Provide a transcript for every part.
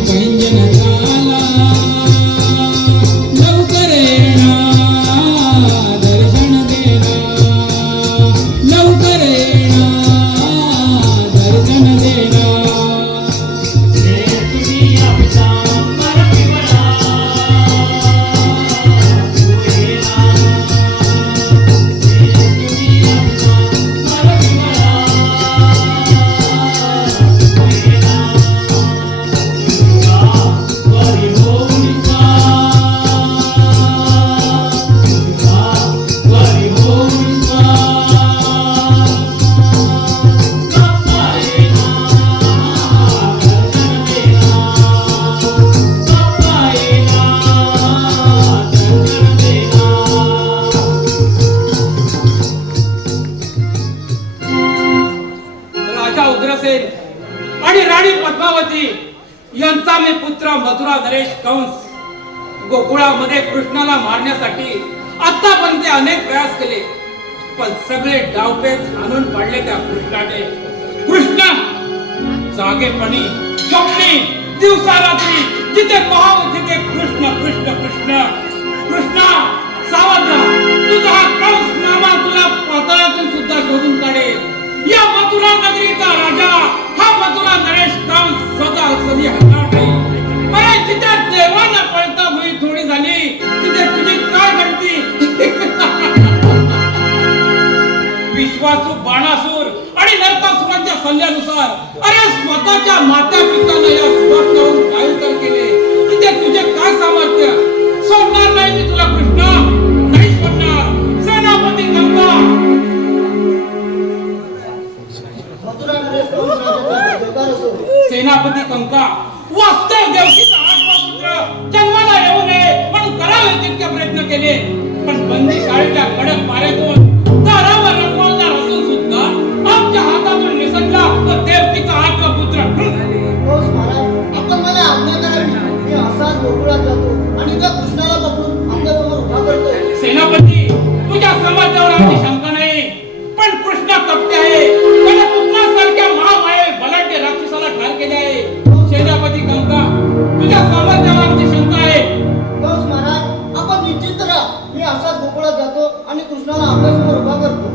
पैंजन झाला लवकर येणार मथुरा नरेश कंस गोकुळामध्ये कृष्णाला मारण्यासाठी आतापर्यंत अनेक प्रयास केले, पण सगळे डावपेच आणून पाडले त्या कृष्णाने. कृष्ण जागेपणी स्वप्नी दिवसा रात्री जिथे पाहावं तिथे कृष्ण कृष्ण कृष्ण. कृष्णा सावध राहा, तुझा हा कंस नामा तुला पाताळातून सुद्धा शोधून काढेल. या मथुरा नगरीचा राजा हा मथुरा नरेश कंस सदा कधी हरणार नाही. अरे जिथे देवांना पळता भुई थोडी झाली तिथे तुझी काय गणती. विश्वासू बाणासूर आणि नरकासुरांच्या सल्ल्यानुसार अरे स्वतःच्या माता पित्याला या सुभाषावरून काय उत्तर केले तिथे तुझे काय सामर्थ्य. सोडणार नाही मी तुला कृष्णा, नाही सोडणार. सेनापती कंका. सेनापती कंका, वास्तव देवकीचा 8वा पुत्र जन्माला येऊ नये म्हणून करावे तितके प्रयत्न केले, पण बंदी शाळेच्या कडक पाऱ्यातून दारावर रखवालदार असून सुद्धा आमच्या हातातून निसटला तो देवकीचा 8वा पुत्र. आपण मला आज्ञा करावी, मी असाच गोकुळात जातो आणि त्या कृष्णाला पकडून आपल्या समोर उभा करतो. सेनापती, तुझ्या समर्थावर आमची शंका नाही, पण कृष्ण कपटे आहे. त्याने पुत्रासारख्या महामाये बलाढ्य राक्षसाला ठार केले आहे. सेनापती कंका, तुझ्या सामर्थ्यावर आमची शंका आहे. कंस महाराज, आपण निश्चित राहा, मी असाच गोकुळात जातो आणि कृष्णाला आपल्या समोर उभा करतो.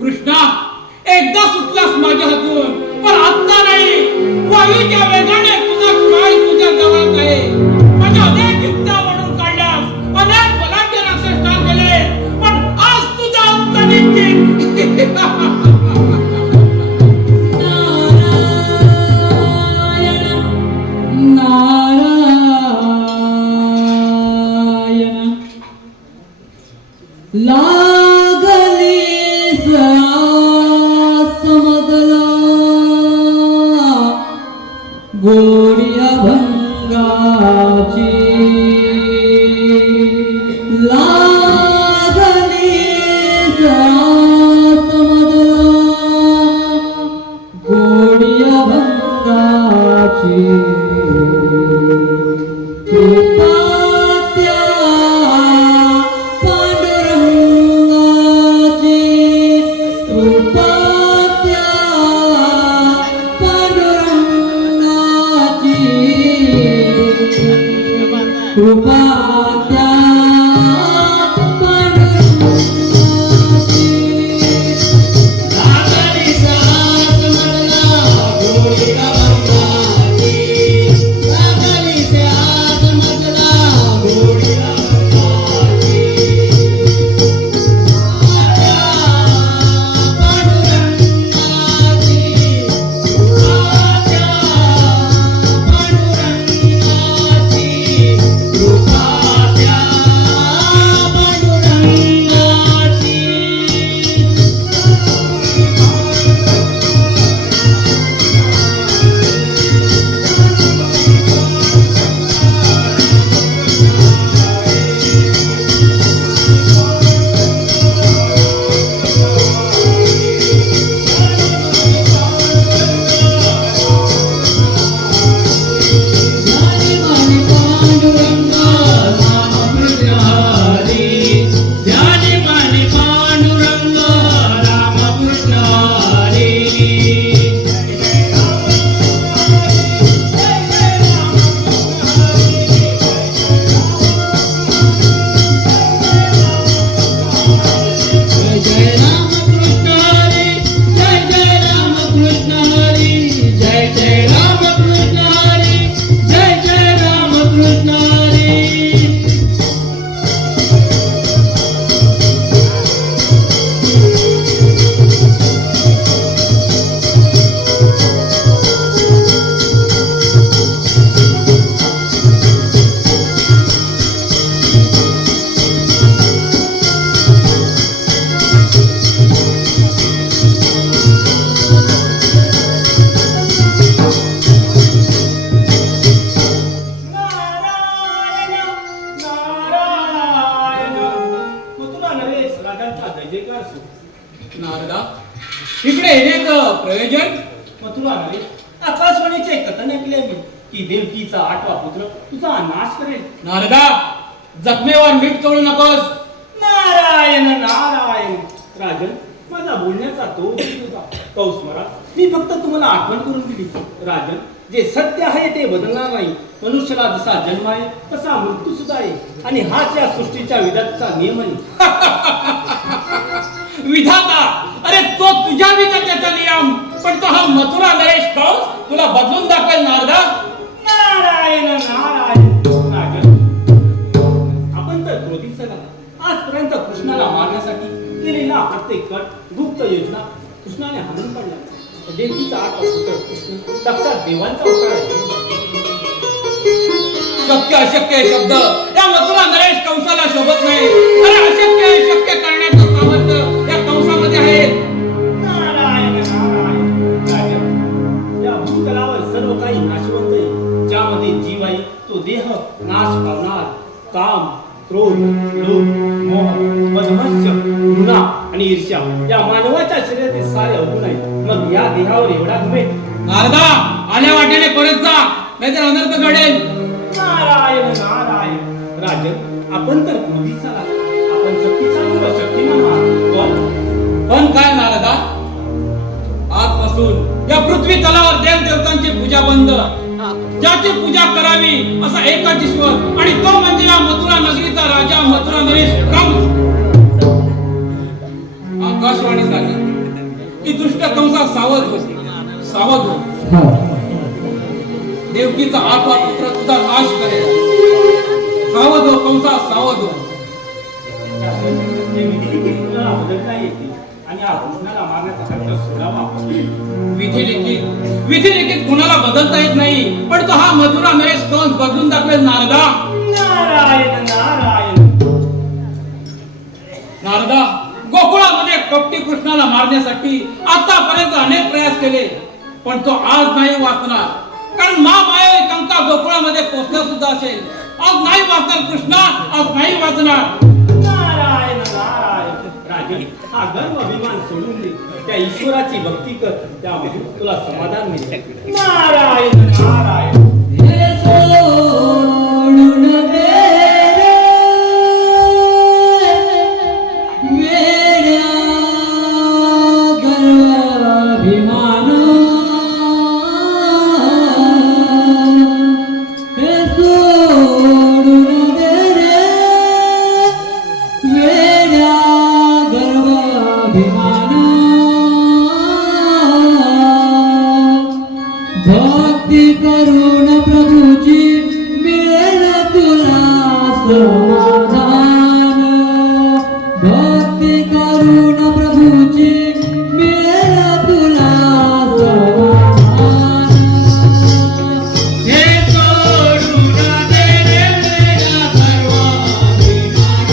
कृष्णा, एकदा सुटलास माझ्या हातून, पण आता नाही. वायूच्या वेगाने तुझा काय तुझ्या जवळ आहे. माझ्या अनेक युक्त्या म्हणून काढल्यास, अनेक बलाढ्य राक्षस ठार केले, पण आज तुझा अंत निश्चित. गोडिया भंगाची लागली समजला, गोडिया भंगाची कृपात्या पांडुरंगाची, कृपात्या कृपा त्या नारदा, इकडे येण्याचं प्रयोजन? मथुरा नरेश, आकाशवाणीचे कथन ऐकले मी की देवकीचा 8वा पुत्र तुझा नाश करेल. नारदा जखमेवर मीठ चोळू नकोस. नारायण नारायण. राजन, माझा बोलण्याचा तो होता कौस्मरा. मी फक्त तुम्हाला आठवण करून दिली. राजन, जे सत्य आहे ते बदलणार नाही. मनुष्याला जसा जन्म आहे तसा मृत्यू सुद्धा आहे आणि हाच या सृष्टीच्या विधाताचा नियम आहे. विधाता, अरे तो तुझ्या विधात्याचा नियम, पण तो हा मथुरा नरेश कंस तुला बदलून दाखवेल नारदा. नारायण नारायण. राजन, आपण तर क्रोधित झाला. आजपर्यंत कृष्णाला मारण्यासाठी केलेला प्रत्येक कट गुप्त योजना कृष्णाने हाणून काढला. देवकीचा 8वा पुत्र कृष्ण साक्षात देवांचा अवतार आहे. शक्य अशक्य हे शब्द या मथुरा नरेश कंसाला शोभत नाही. अरे अशक्य हे शक्य करण्याचं सामर्थ्य या कंसामध्ये आहे. नारायण नारायण. राजन, या भूतलावर सर्व काही नाशवंत आहे. ज्यामध्ये जीव आहे तो देह नाश पावणार. काम, क्रोध, लोभ, मोह, मदमत्स्य, घृणा आणि ईर्ष्या या मानवाच्या शरीरातील सारे अवगुण आहेत. मग या देहावर एवढा घुमे. नारदा, आल्या वाटेने परत जा, नाहीतर अनर्थ घडेल. नारायण नारायण. राजन, आपण तर क्रोधित झाला. आपण शक्तिशाली शक्तिमान आहात. पण काय नारदा, आजपासून या पृथ्वी तलावर देव देवतांची पूजा बंद. ज्याची पूजा करावी असा एकच ईश्वर आणि तो म्हणजे या मथुरा नगरीचा राजा मथुरा नरेश कंस. आकाशवाणी झाली की दुष्ट कंसा सावध हो, सावध हो. देवकीचा 8वा पुत्र तुझा नाश करेल. सावध हो कंसा, सावध हो. ते विधिलिखित कुणाला बदलता येते आणि हा कृष्णाला मारण्याचा हट्ट सोडावा. विधिलिखित कुणाला बदलता येत नाही, पण तो हा मथुरा नरेश कंस बदलून दाखवेल नारदा. नारायण नारायण. नारदा, गोकुळामध्ये कपटी कृष्णाला मारण्यासाठी आतापर्यंत अनेक प्रयास केले, पण तो आज नाही वाचणार. कारण मायावी कंका गोकुळामध्ये पोहोचला सुद्धा असेल. आज नाही वाचणार कृष्णा, आज नाही वाचणार. नारायण नारायण. राजन, हा गर्व अभिमान सोडून दे. त्या ईश्वराची भक्ती कर, त्यामध्ये तुला समाधान मिळेल. नारायण नारायण. हे सोडून दे रे वेड्या गर्वाभिमान. हे सोडून दे रे वेड्या गर्वाभिमान. भक्ती करून प्रभूची मिळेल तुला समाधान. भक्ती करून प्रभूची मिळेल तुला समाधान. हे सोडून दे रे वेड्या गर्वाभिमान.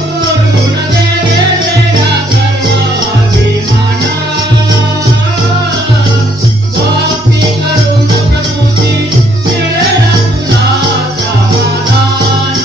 सोडून दे रे वेड्या गर्वाभिमान. भक्ती करून प्रभूची मिळेल तुला समाधान.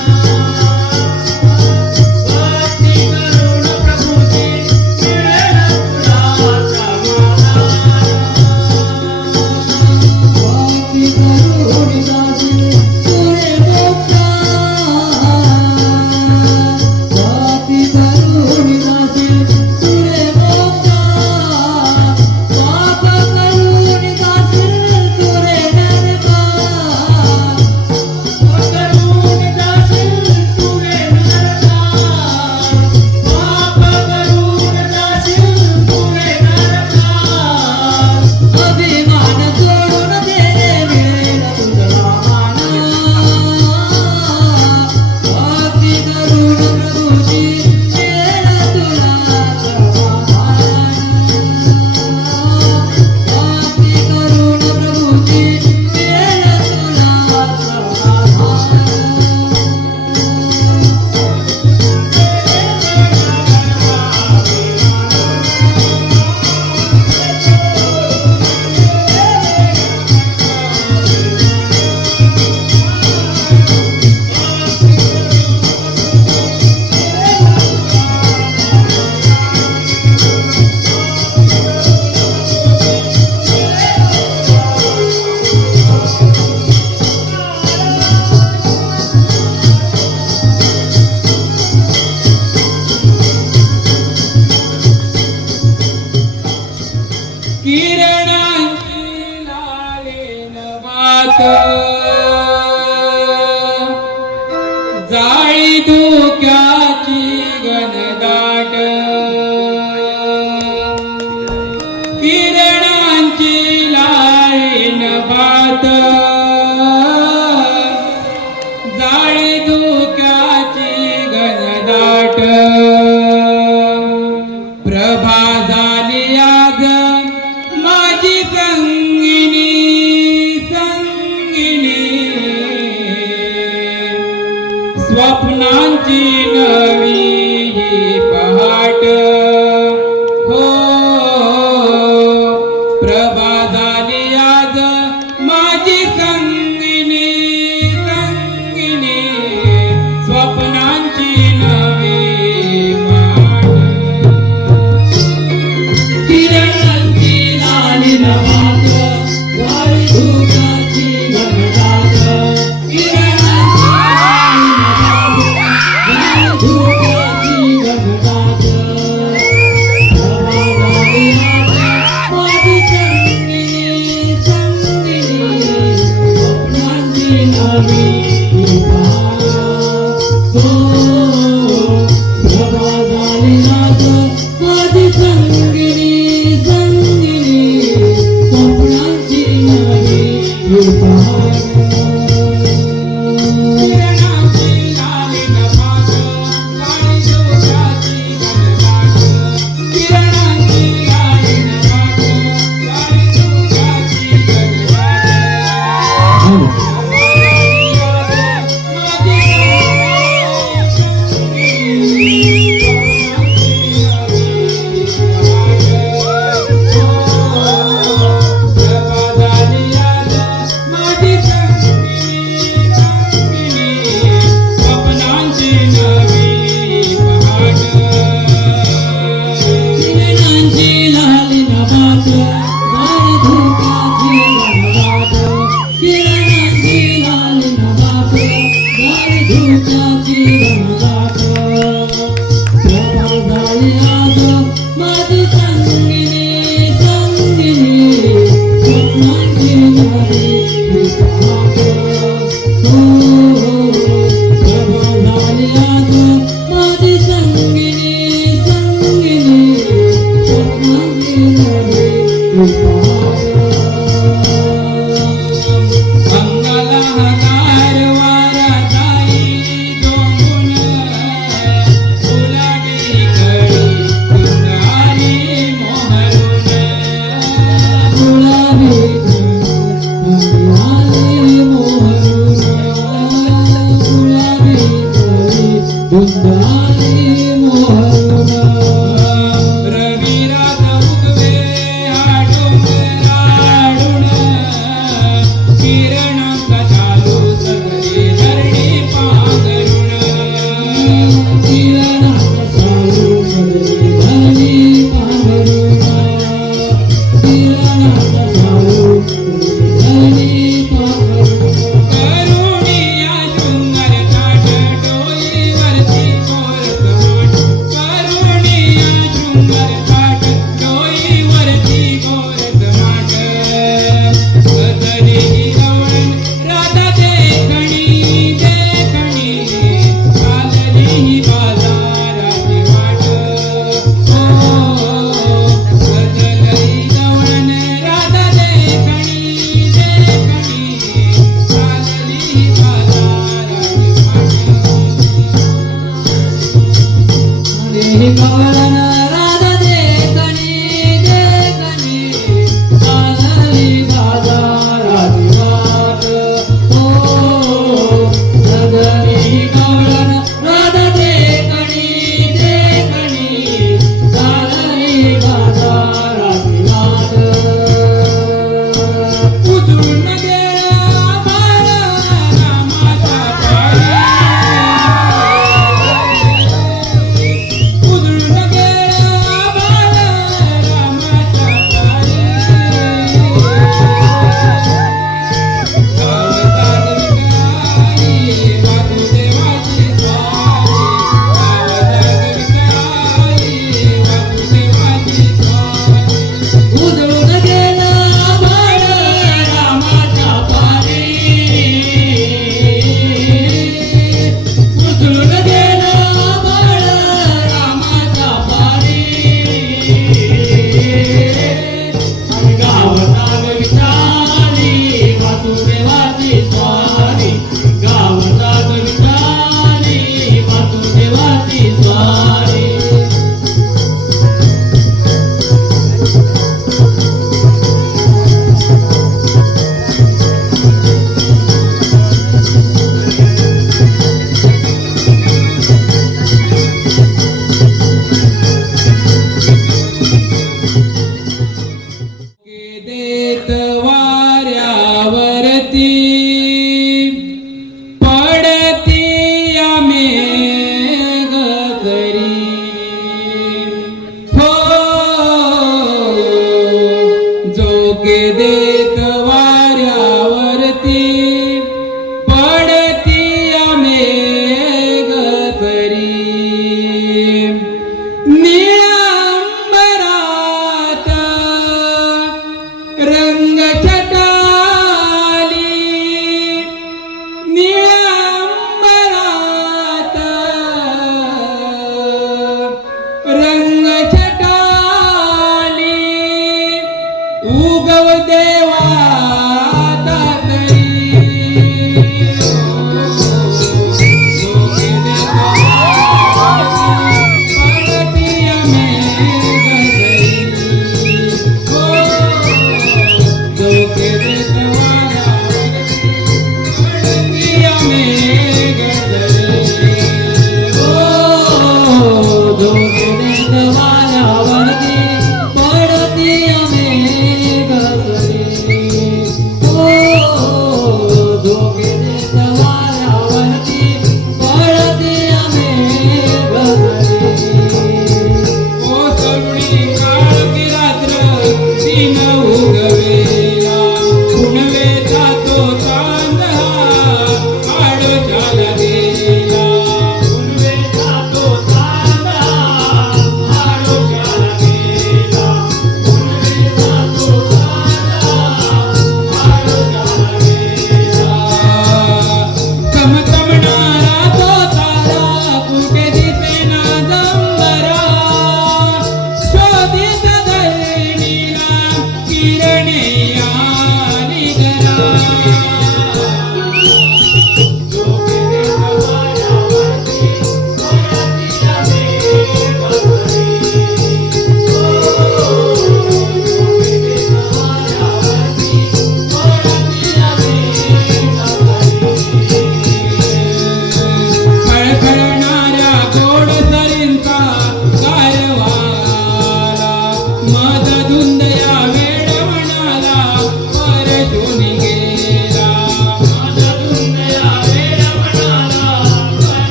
धुक्याची घनदाट किरणांची लाळीन भात जाळी धुक्याची घनदाट प्रभा झाली आज माझी संगिनी संगिनी स्वप्नांची नवी ही पहाट हो प्रभा झाली आज माझी संगिनी संगिनी स्वप्नांची नवी पहाट किरणांची लालीन भात जाळी धुक्याची घनदाट किरणांची लालीन भात जाळी धुक्याची घनदाट प्रभा झाली आज माझी संगिनी संगिनी स्वप्नांची नवी पहाट हो प्रभा झाली आज माझी संगिनी संगिनी स्वप्नांची नवी पहाट किरणांची लालीन भात जाळी धुक्याची घनदाट किरणांची लालीन भात जाळी धुक्याची किरणांची लालीन भात जाळी धुक्याची घनदाट किरणांची लालीन भात जाळी धुक्याची घनदाट प्रभा झाली आज माझी संगिनी संगिनी स्वप्नांची नवी पहाट हो प्रभा झाली आज माझी संगिनी संगिनी स्वप्नांची नवी पहाट अंगाला हाकार वारा जाई डोंगुन गुलाबी कळी गुंडाळी मोहरून गुलाबी कळी मोहरून गुलाबी कळी गुंडाळी मोहरून रविरात उगवे डोंगराडून किरणांचा चालू सगळी धरणी पांघरून किरणाचा चालू सगळी धरणी पांघरून किरणाचा चालू सगळी धरणी पांघरून करुणिया डोंगर काठ डोईवरती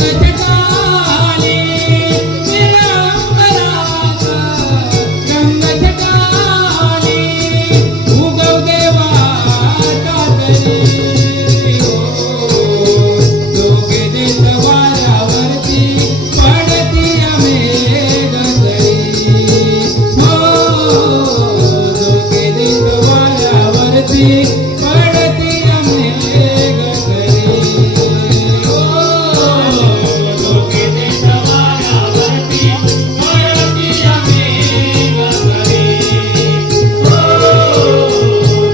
छटाले निरांबराचा रंग छटाले उगव देवा कातरी डोके देत वाऱ्यावरती पडती मेघ सरी डोके देत वाऱ्यावरती पडती मेघ सरी डोके देत वाऱ्यावरती पडती मेघ सरी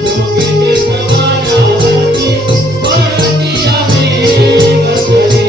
डोके देत वाऱ्यावरती पडती मेघ सरी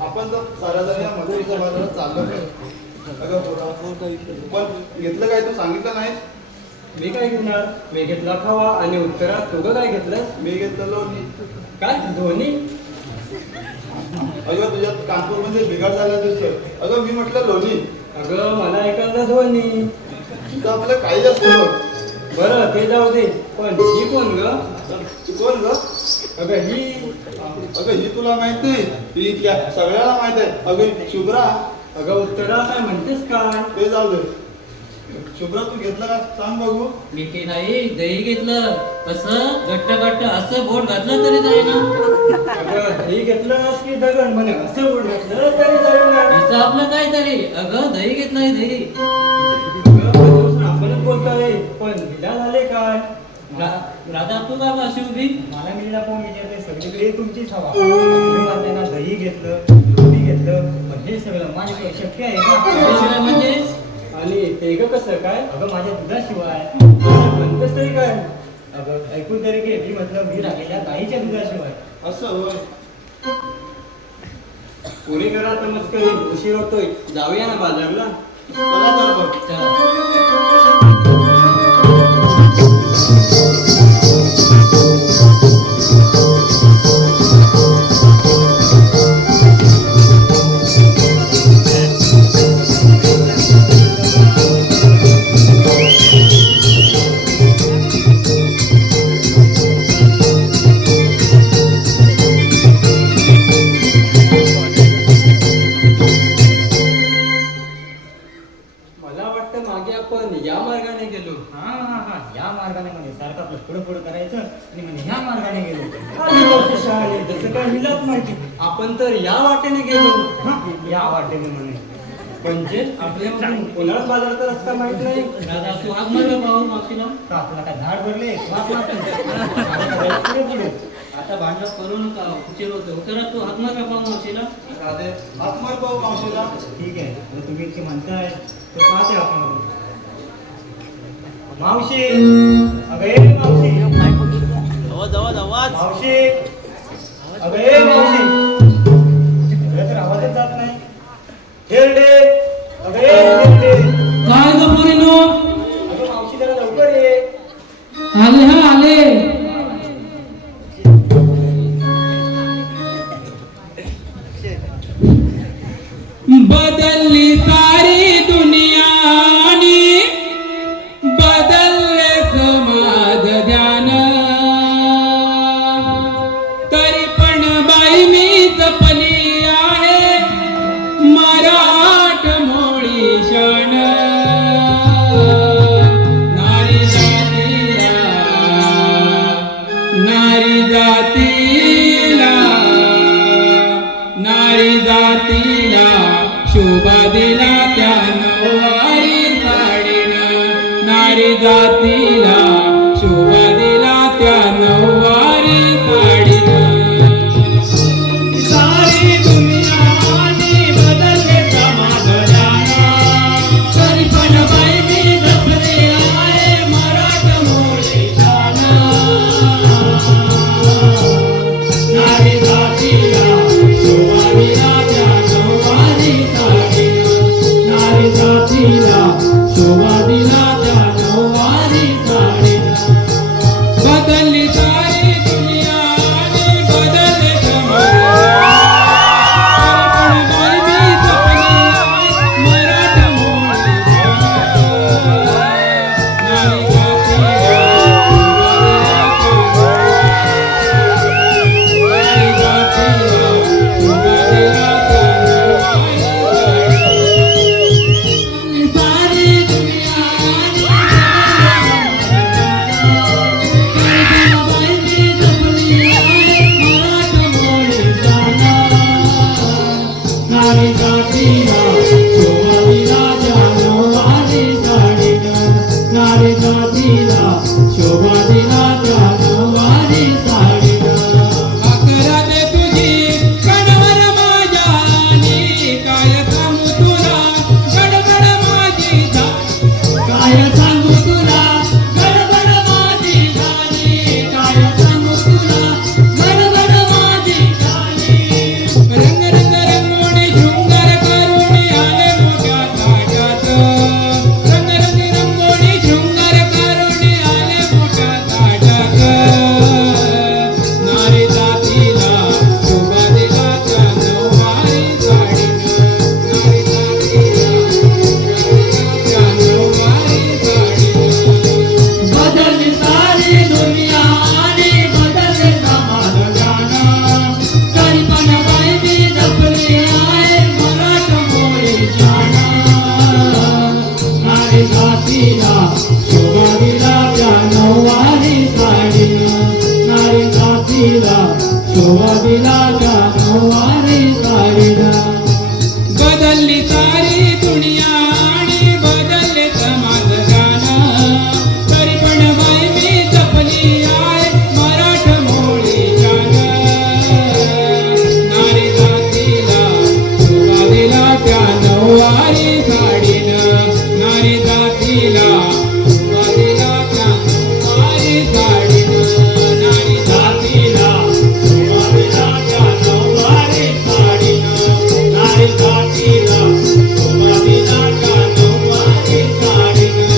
आपण तर साऱ्या जण या मजुरीच्या बाजारात चाललो नाही. अगं पोरा, पण घेतलं काय तू सांगितलं नाही. मी काय घेणार? मी घेतला खावा आणि उत्तरात तुझं काय घेतलं? मी घेतलं लोणी. काय धोनी? अगं तुझ्या कानपूरमध्ये बिघाड झाला दिसतोय. अगं मी म्हटलं लोणी. अगं मला ऐकायला धोनी. तर आपलं काही जास्त बघ. बरं ते जाऊ दे, पण ही कोण ग? कोण ग? अगं ही अगं ही तुला माहित नाही. ही सगळ्याला माहित आहे. अगं शुभ्रा. अगं उत्तरा काय म्हणतेस काय? ते जाऊ दे. शुभ्रा तू घेतलं का सांग बघू. मी ते नाही दही घेतलं. कसं घट्ट घट्ट असं बोट घातलं तरी जाईना. अगं ही घेतलंस की दगड म्हणे असं बोट घातलं तरी जाईना. हिचं आपलं काहीतरी. अगं दही घेतलंय दही. अगं आपणच बोलतोय, पण हिला झाले काय? राधा तू का अशी उभी? मला मीला कोण विचारते? सगळीकडे तुमचीच हवा. तुम्ही म्हणताना दही घेतलं, लोणी घेतलं, पण हे सगळं माझ्याकडे शक्य आहे हे का? सगळं म्हणजे आणि ते ग कसं काय? अगं माझ्या दुधाशिवाय म्हणतेस तरी काय? अगं ऐकून तरी घे. मी म्हटलं मी राहिलेल्या गाईच्या दुधाशिवाय. असं होय. पुणे करा तर मस्त करी. उशीर होतोय, जाऊया ना बाजारला. चला तर बघ. चला. मला वाटतं मागे आपण या मार्गाने गेलो. हा हा हा या मार्गाने म्हणे सारखं आपलं पुढं पुढं करायचं आणि म्हणे ह्या मार्गाने गेलो. अरे बापरे, शहाणे, जसं काय हिलाच माहिती. आपण तर या वाटेने गेलो. हा, या वाटेने म्हणे. म्हणजे आपल्यामधून कोणालाच बाजाराचा रस्ता माहित नाही. राधा तू हात मारला पाहू मावशीला. का तुला काय झाड भरले? वास मारतो. पुढे पुढे. आता भांडण करू नका. उशीर होतो. उत्तरा तू हात मारला पाहू मावशीला. राधे आत्मार पाहू मावशीला. ठीक आहे, जर तुम्ही इतके म्हणताय तर पाहते आपण. मावशी, अगं ए मावशी. मावशी, अगं ए मावशी. तुला तर आवाजच जात नाही. हेरडे, अगं ए हेरडे. काय ग पोरीनो? अगं मावशी जरा लवकर ये. आले हा आले. बदलली सारी दुनिया आणि बदलले समाज ध्यान. तरी पण बाई मी जपली आहे मराठ मोळी शान. नारी जातीला नारी जातीला नारी जातीला शोभा दिला त्या नऊवारी साडीनं. नारी जातीला शोभा दिला त्या नऊवारी साडीनं. सारी दुनिया आणि बदलले समाज ध्यान. तरी पण बाई मी जपली आहे मराठ मोळी शान. नारी जातीला शोभा दिला त्या नऊवारी साडीनं. नऊवारी साडीनं नारी जातीला शोभा दिला त्या नऊवारी साडीनं नारी जातीला शोभा दिला त्या नऊवारी साडीनं नारी जातीला शोभा दिला त्या नऊवारी साडीनं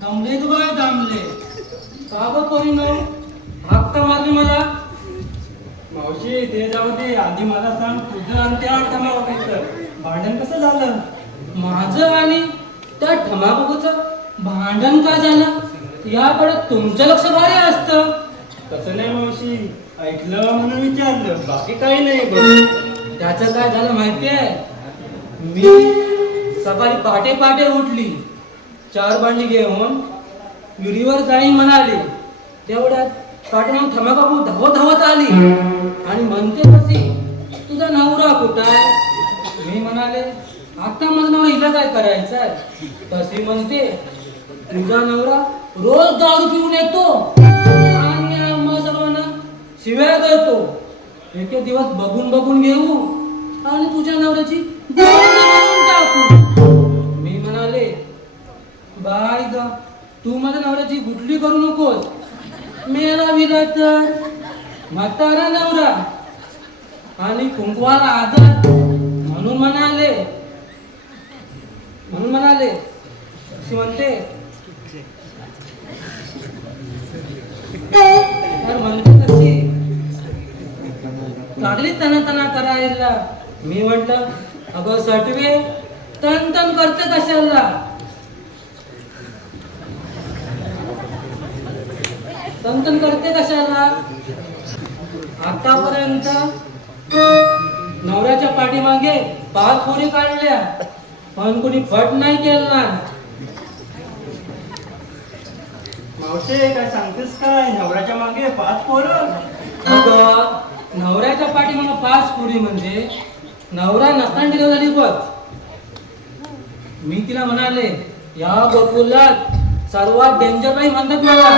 दमले ग बाय दमले का ग पोरीनो हाक तर मारली मला मावशी ते जाऊ दे आधी मला सांग तुझं आणि त्या ठमाबाबूचं भांडण कसं झालं माझं आणि त्या ठमाबाबूचं भांडण का झालं याकडे तुमचं लक्ष भारी असतं तसं नाही मावशी ऐकलं म्हणून विचारलं बाकी काही नाही बघ त्याचं काय झालं माहितीये मी सकाळी पहाटे पहाटे उठली 4 बांडी घेऊन विहिरीवर जाईन म्हणाली तेवढ्यात पाठीमागून थमाबाबू धावत धावत आली आणि म्हणते कशी तुझा नवरा कुठं आहे मी म्हणाले आता माझं नवरा हिला काय करायचंय तशी म्हणते तुझा नवरा रोज दारू पिऊन येतो आणि आम्हा सर्वांना शिव्या देतो एक दिवस बघून बघून घेऊ आणि तुझ्या नवऱ्याची बोलणी करून टाकू मी म्हणाले बाय ग तू माझ्या नवऱ्याची गुटली करू नकोस मेला विला तर म्हातारा नवरा आणि कुंकवाला आदर म्हणून म्हणाले अशी म्हणते तर म्हणते कशी लागली तना करायला मी म्हटलं अगं सटवे तन करते कशाला तन करते कशाला आतापर्यंत नवऱ्याच्या पाठीमागे 5 खोरी काढल्या पण कोणी फट नाही केला मावशे काय सांगतेस काय नवऱ्याच्या मागे 5 पोरं अगं नवऱ्याच्या पाठीमागे 5 खोरी म्हणजे नवरा नसताना डिलिव्हरी बघ मी तिला म्हणाले या गोकुलात सर्वात डेंजर बाई म्हणतात मला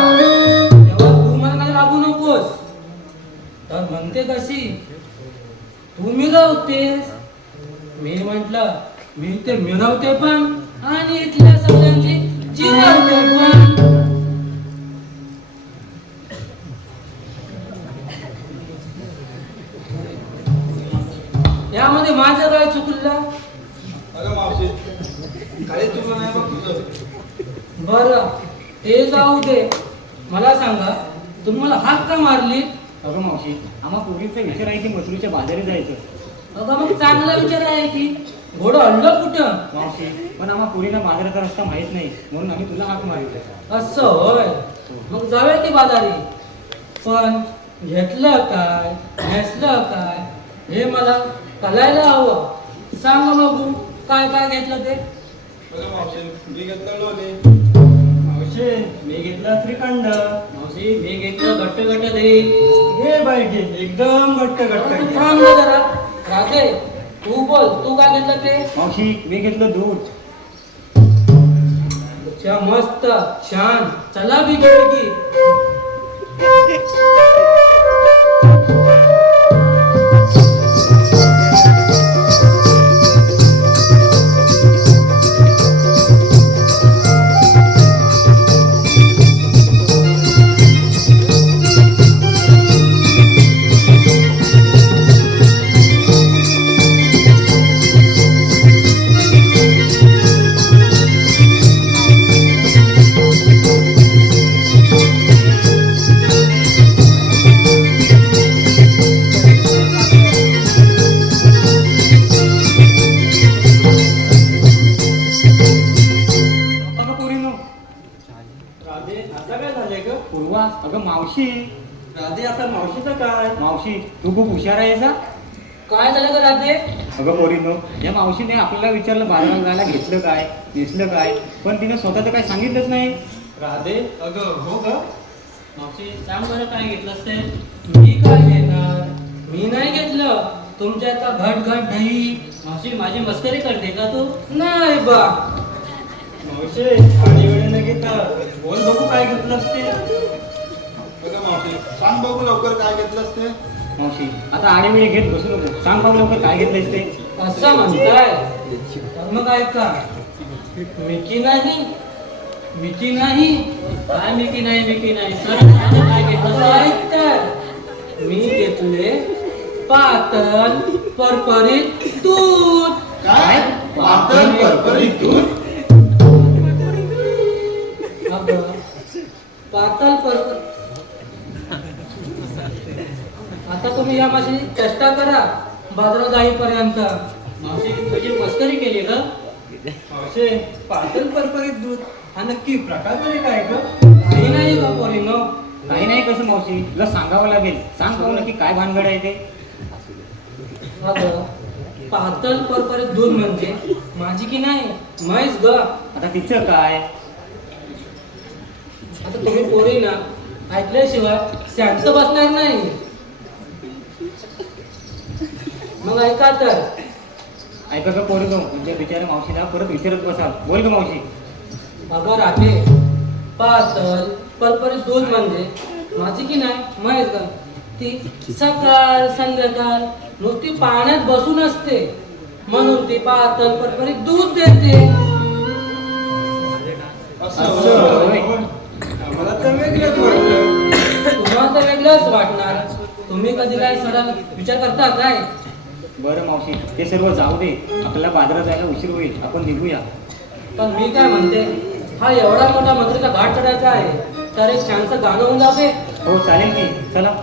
तेव्हा तू मला काय लागू नकोस तर म्हणते कशी तू मिरवतेस मी म्हंटल मी ते मिरवते पण आणि इथल्या सगळ्यांची चिरवते पण यामध्ये माझं काय चुकलं अगं मावशी काही चुकलं नाही बघ तुझं बरं ते जाऊ दे मला सांगा तुम्ही मला हाक का मारली अगं मावशी आम्हा पूर्वीचा विचार आहे की मथुरीच्या बाजारी जायचं अगं मग चांगला विचार आहे की घोडं हल्लं कुठं मावशी पण आम्हा पुरीला बाजाराचा रस्ता माहित नाही म्हणून आम्ही तुला हाक मारितो असं होय मग जाऊया की बाजारी पण घेतलं काय नेसलं काय हे मला कळायला हवं सांग बघू काय काय घेतलं ते अगं मावशी मी घेतलं लोणी मावशी मी घेतला श्रीखंड मावशी मी घेतलं घट्ट घट्ट दही घे पाहिजे एकदम घट्ट घट्ट थांब ना जरा राधे तू बोल तू काय घेतलं ते मावशी मी घेतलं दूध अच्छा मस्त छान चला बी की पूर्वा अगं मावशी राधे आता मावशीचं काय मावशी तू खूप हुशार आहेस हा काय झालं का राधे अगं पोरीनो या मावशीने आपल्याला विचारलं बाजारात जायला घेतलं काय नेसलं काय पण तिने स्वतःचं काय सांगितलंच नाही राधे अगं हो ग मावशी सांग बरं काय घेतलंस ते? मी काय घेणार? मी नाही घेतलं. तुमच्या आता घट घट दही. मावशी माझी मस्करी करते का तू? नाही बा. मावशे आणि वेळ न घेता बोल बघू काय घेतलं असते. बघा मावशी सांग बघू लवकर काय घेतलंस ते. मावशी आता आणि वेळ घेत बसू नको, सांग बघू लवकर काय घेतलंस ते. असं म्हणताय तर मग ऐका. मिकी नाही, मिकी नाही. काय मिकी नाही सर काय घेतलं असं काय? ऐकताय. मी घेतले पातळ परपरीत दूध. काय पातळ परपरीत दूध. अगं, पातळ परपर. आता तुम्ही या माझी चेष्टा करा बाजारात जाईपर्यंत. मावशी तुझी मस्करी केली का? मावशे पातळ परपरीत दूध हा नक्की प्रकार तरी काय ग? काही नाही का पोरीनो. काही नाही कसं मावशी, तुला सांगावं लागेल. सांग बघू नक्की काय भानगड आहे ते. अगं, पातळ परपरीत दूध म्हणजे माझी की नाही म्हैस ग. आता तिचं काय? आता तुम्ही पोरी ना ऐकल्याशिवाय शांत बसणार नाही. मग ऐका तर. ऐका का पोरी गं, तुमच्या बिचाऱ्या मावशीला परत विचारत बसाल. बोल ग मावशी. अगं राठे, पातळ परपरीत दूध म्हणजे माझी की नाही म्हैस ग. ती सकाळ संध्याकाळ नुसती पाण्यात बसून असते, म्हणून ती पातळ परपरीत दूध देते. असं होय. मला तर वेगळंच वाटलं. तुम्हाला तर वेगळंच वाटणार. तुम्ही कधी काय सरळ विचार करता काय? बरं मावशी, ते सर्व जाऊ दे. आपल्याला बाजारात जायला उशीर होईल, आपण निघूया. पण मी काय म्हणते, हा एवढा मोठा मंदिराचा घाट चढायचा आहे, तर एक छानसं गाणं होऊन जावे. हो चालेल की, चला.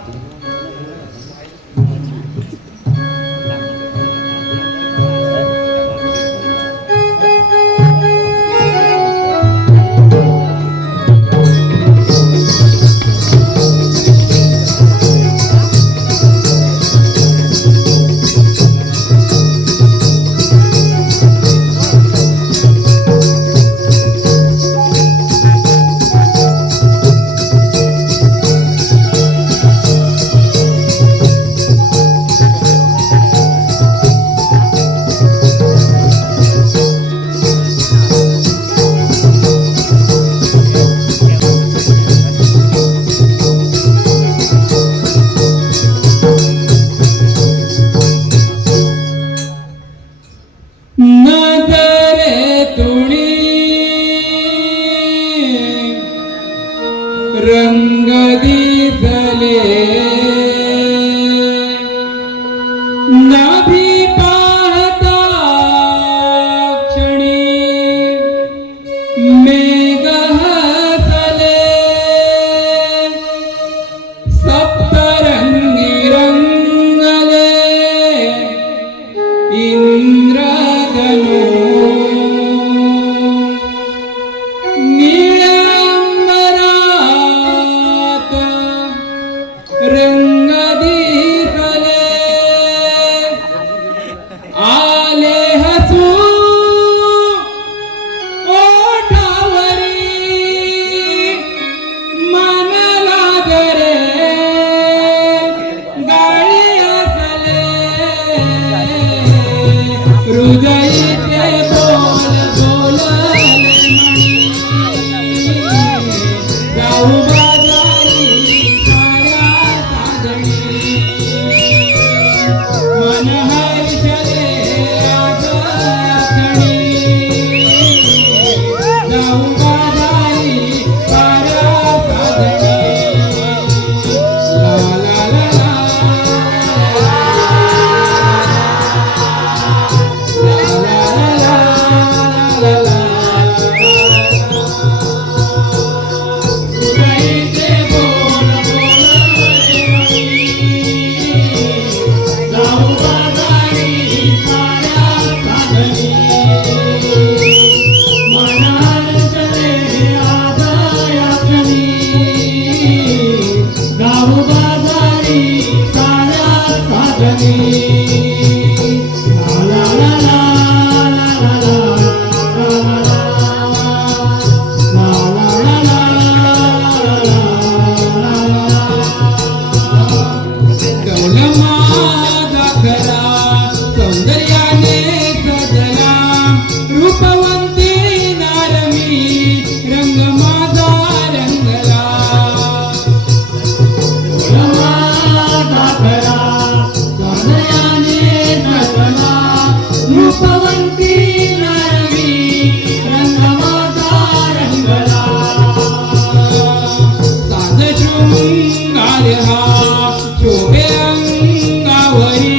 रंग दिसले नाभी पाहता क्षणी मेघ हसले सप्तरंगी रंगले इंद्रधनु रंग दिसले आले हसू ओठावरी मन लागरे गाळी असले हृदयी ते बोल बोलले म्हणी जाऊ बाजारी मन हर्षले आगळी जाऊ बाजारी साऱ्या साधणी ला ला ला ला la la la हार हा शोभे अंगावरी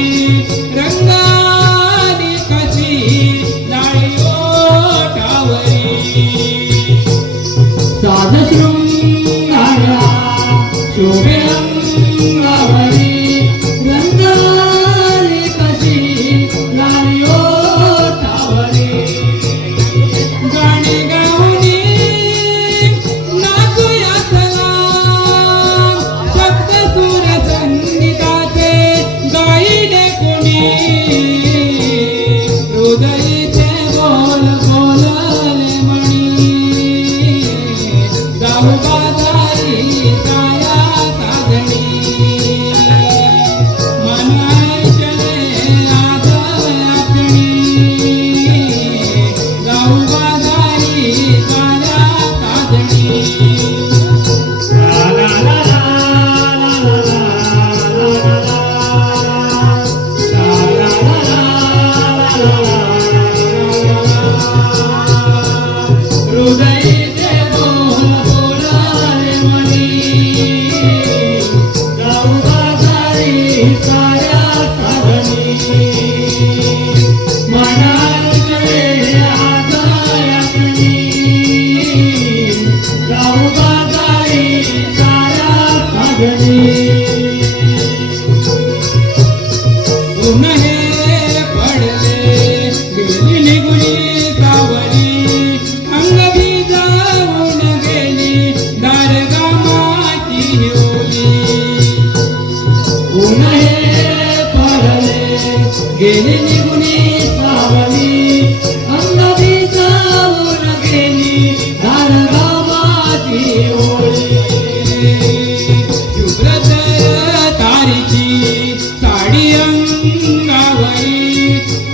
रंगारी कशी जाळी ओठावरी साध शृंगारा शोभे अंगावरी रंगारी कशी लाली ओठावरी गाणी गाऊनी नाचूया चला शब्द सूर संगीताचे गाईने कोणी हृदयीचे बोल बोलले म्हणी जाऊ बाजारी छाया साधणी मनाईचले आज आचणी जाऊ बाजारी छाया साधणी ला ला ला ला ला ला हृदयीचे बोल बोलाले म्हणी जाऊ बाजारी साऱ्या साधणी मनातले आदळणी जाऊ बाजारी साऱ्या साधणी ऊन हे पडले गेली निघुनी सावली अंग भिजावून गेली दारगामाची होली ऊन हे पडले गेली निघुनी सावली अंग भिजावून गेली दारगामाची ओळी शुभ्रतर तारीची साडी अंगावरी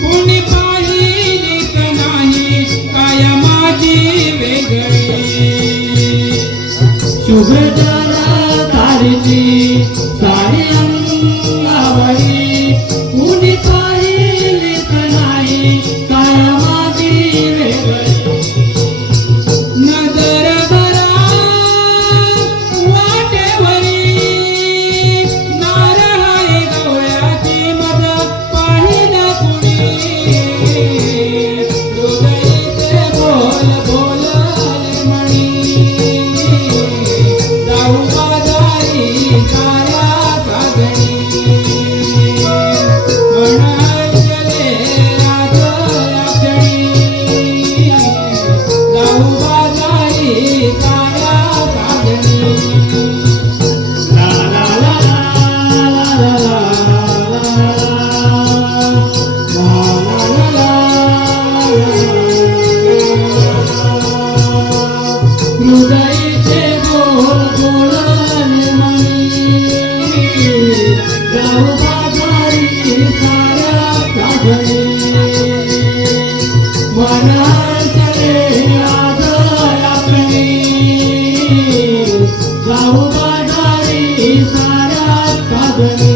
कोणी पाहिलीच नाही काय माझी वेगळी शुभ्रतर तारीची साडी अंगावरी कुणी पाहिलीच नाही काय माझी वेगळी नजर भरा वाटेवरी नारळाई गवळ्याची मज पाहिलं कुणी हृदयीचे बोल बोलले म्हणी जाऊ बाजारी साऱ्या साधणी म्हणायचले आज आचणी जाऊ बाजारी साऱ्या साधणी ला ला ला ला ला हृदयीचे बोल बोलले म्हणी जाऊ बाजारी साऱ्या साधणी मनातले आदळणी जाऊ बाजारी साऱ्या साधणी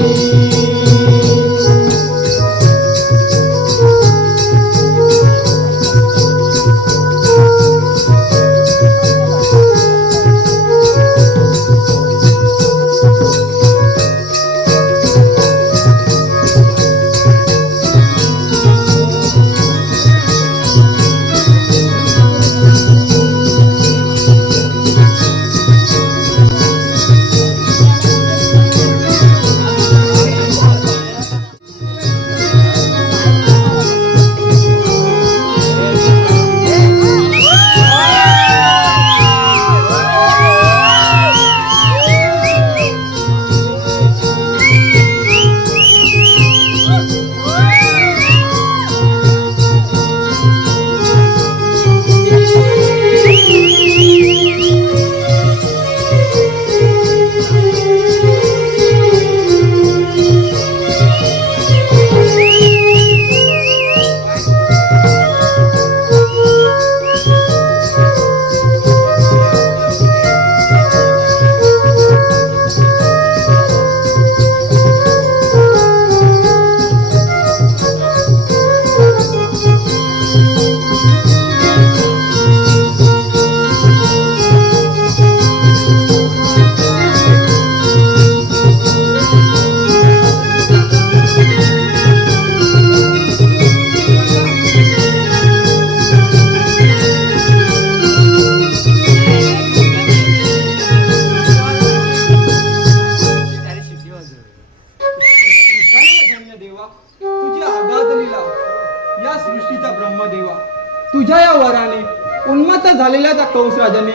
झालेल्या त्या कंस राजाने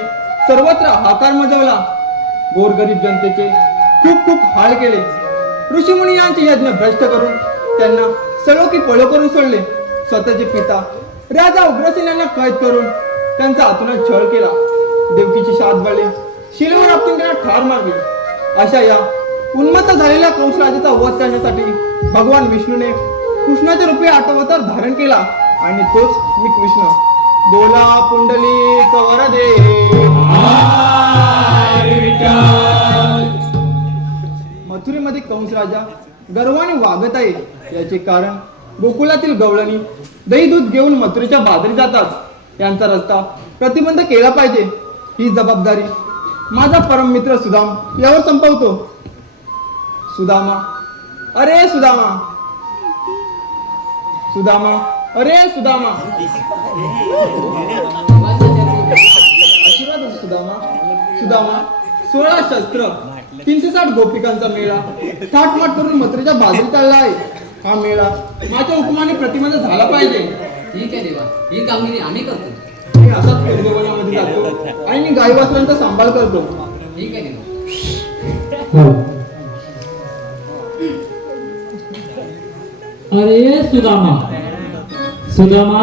सर्वत्र हाकार मजवला. गोरगरीब जनतेचे खूप खूप हाल केले. ऋषीमुनी यांचे यज्ञ भ्रष्ट करून त्यांना सळोकी पळो करून सोडले. स्वतःचे पिता राजा उग्रसेन यांना कैद करून त्यांचा आतूनच छळ केला. देवकीची शाद बळले, शिलवर आपटून त्यांना ठार मारली. अशा या उन्मत्त झालेल्या कंस राजाचा वध करण्यासाठी भगवान विष्णूने कृष्णाच्या रूपी अवतार धारण केला आणि तोच मी कृष्ण. बोला पुंडलिक वरदे. मथुरेमध्ये कंस राजा गर्वाने वागत आहे याचे कारण गोकुळातील गवळणी दही दूध घेऊन मथुरेच्या बाजारी जातात. यांचा रस्ता प्रतिबंध केला पाहिजे. ही जबाबदारी माझा परम मित्र सुदाम यावर संपवतो. सुदामा, अरे सुदामा, सुदामा, अरे सुदामा. आशीर्वाद असो सुदामा. सुदामा 16 शस्त्र 360 गोपिकांचा मेळा थाटमाट करून मथुरेच्या बाजूला चालला आहे. हा मेळा माझ्या हुकुमाने प्रतिबंध झाला पाहिजे. ठीक आहे देवा, ही कामगिरी आम्ही करतो. मी असाच पेडगवनामध्ये जातो आणि मी गाई वासरांचा सांभाळ करतो. ठीक आहे देवा. अरे सुदामा, सुदामा,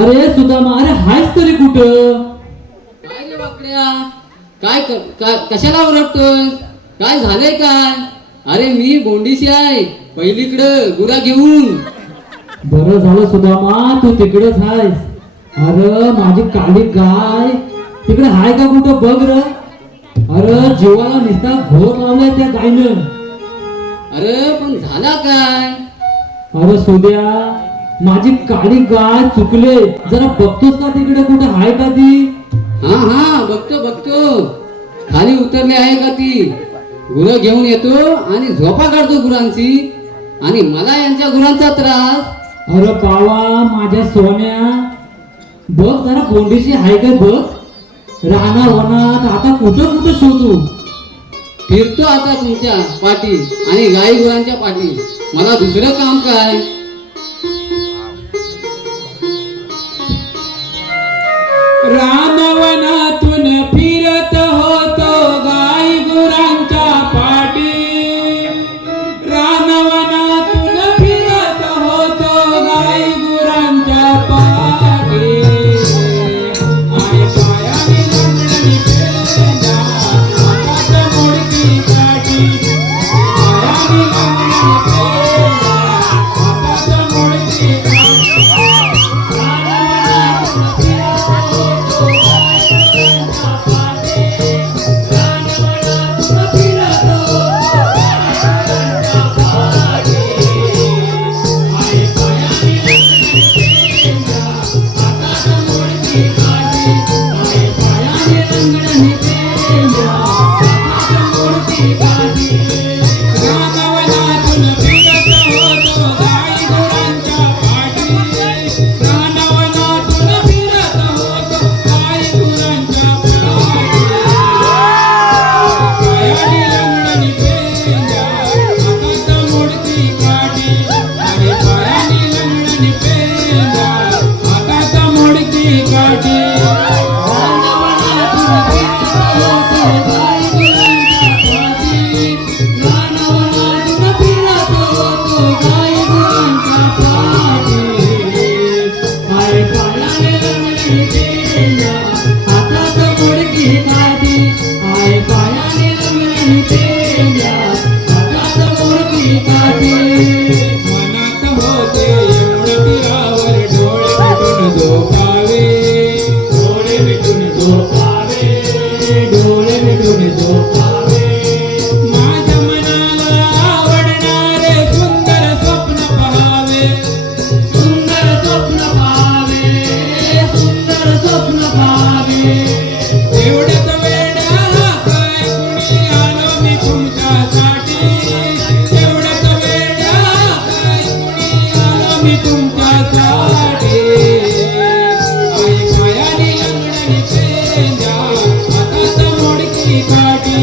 अरे सुदामा, अरे हायच तरी कुठं? काय रे बाकड्या, कशाला ओरडतोय? काय झालंय काय? अरे मी गोंडीशी आहे पहिलीकडं गुरा घेऊन. बरं झालं सुदामा, तू तिकडेच आहेस. अरे माझी काळी गाय तिकडे हाय का कुठं बघ र. अरे जीवाला निस्ता घोर लावलाय त्या गायनं. अरे पण झाला काय? अरे सुद्या, माझी काळी गाय चुकले, जरा बघतोस का तिकडे कुठं हाय का ती? हा हा बघतो बघतो, खाली उतरली आहे का ती? गुरं घेऊन येतो आणि झोपा काढतो गुरांची, आणि मला यांच्या गुरांचा त्रास. अरे बावा माझ्या सोन्या, बघ जरा गोंडीशी हाय का बघ. राणा वनात आता कुठं कुठं शोधू. फिरतो आता तुमच्या पाठी आणि गाई गुरांच्या पाठी. मला दुसरं काम काय? रानवनातून फिरत होतो गाई गुरांच्या पाठी. रानवनातून फिरत होतो गाई गुरांच्या पाठी. आई पायाने लंगडणी पेंड्या, हातात मोडकी काठी. पायाने लंगडणी पेंड्या, हातात मोडकी काठी. रानवनातून मनात होते एवढं बिरावर डोळे मिटून झोपावे, डोळे मिटून झोपावे. माझ्या मनाला आवडणारे सुंदर स्वप्न पहावे, सुंदर स्वप्न पहावे, सुंदर स्वप्न पहावे. एवढ्यात वेड्या काय कुणी आलो मी तुमच्यासाठी. एवढ्यात वेड्या काय कुणी आलो मी तुमच्यासाठी. आई पायाने लंगडणी पेंड्या, हातात मोडकी काठी.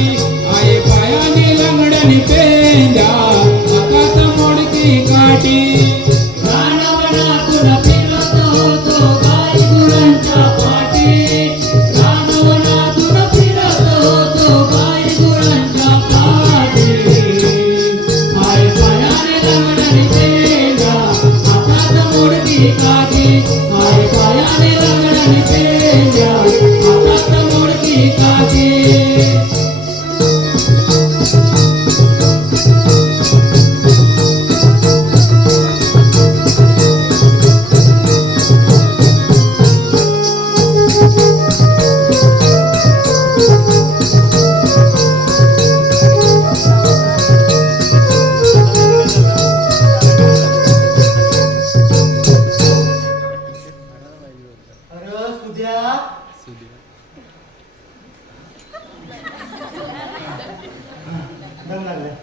दम लागलाय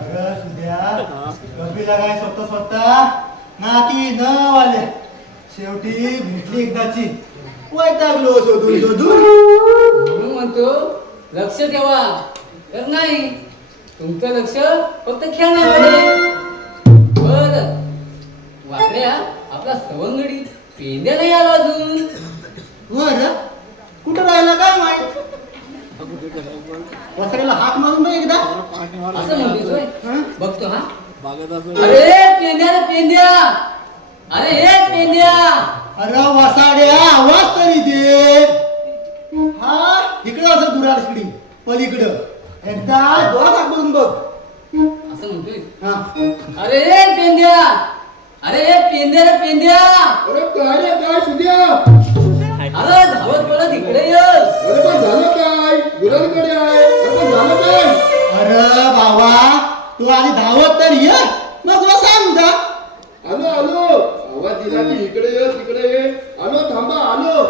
अगं सुद्या कपिला काय स्वतः नाकी न वाले शेवटी भेटली एकदाची वैतागलो शोधून म्हणून म्हणतो लक्ष ठेवा तर नाही तुमचं लक्ष फक्त खेळण्यामध्ये. बर वाकड्या आपला सवंगडी पेंद्या नाही आला अजून. बर कुठं राहिला काय माहित वसऱ्याला हाक मारून बघ एकदा असं म्हणतोस होय? बघतो हा. अरे पेंद्या रे पेंद्या, अरे हे पेंद्या. अरे वसाड्या आवाज तरी दे. हा इकडं असं दुराडशिडी पलीकडं एकदा जोरात हाक मारून बघ. असं म्हणतोय. हा अरे पेंद्या, अरे पेंद्या रे पेंद्या. अरे काय रे काय सुद्या अरे धावत पडत इकडे ये. अरे पण झालं काय गुरांकडे आहे अरे पण झालं काय अरे बाबा तू आधी धावत तर ये मग तुला सांग उद्या. आलो आवाज दिला की इकडे ये तिकडे ये आलो थांबा आलो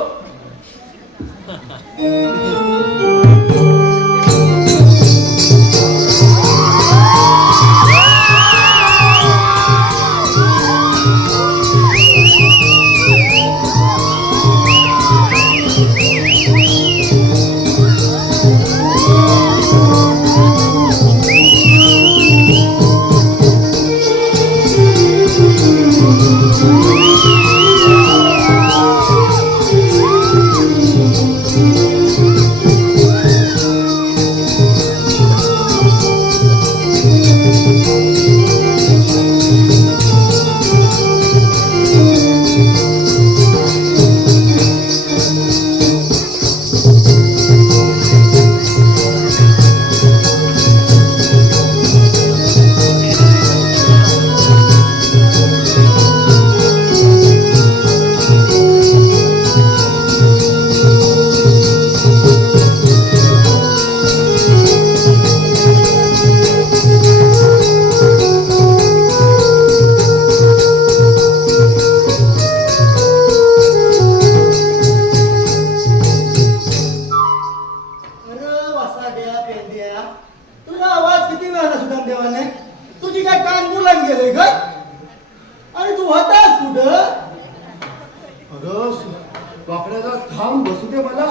वाकड्याला थांब बसू दे मला.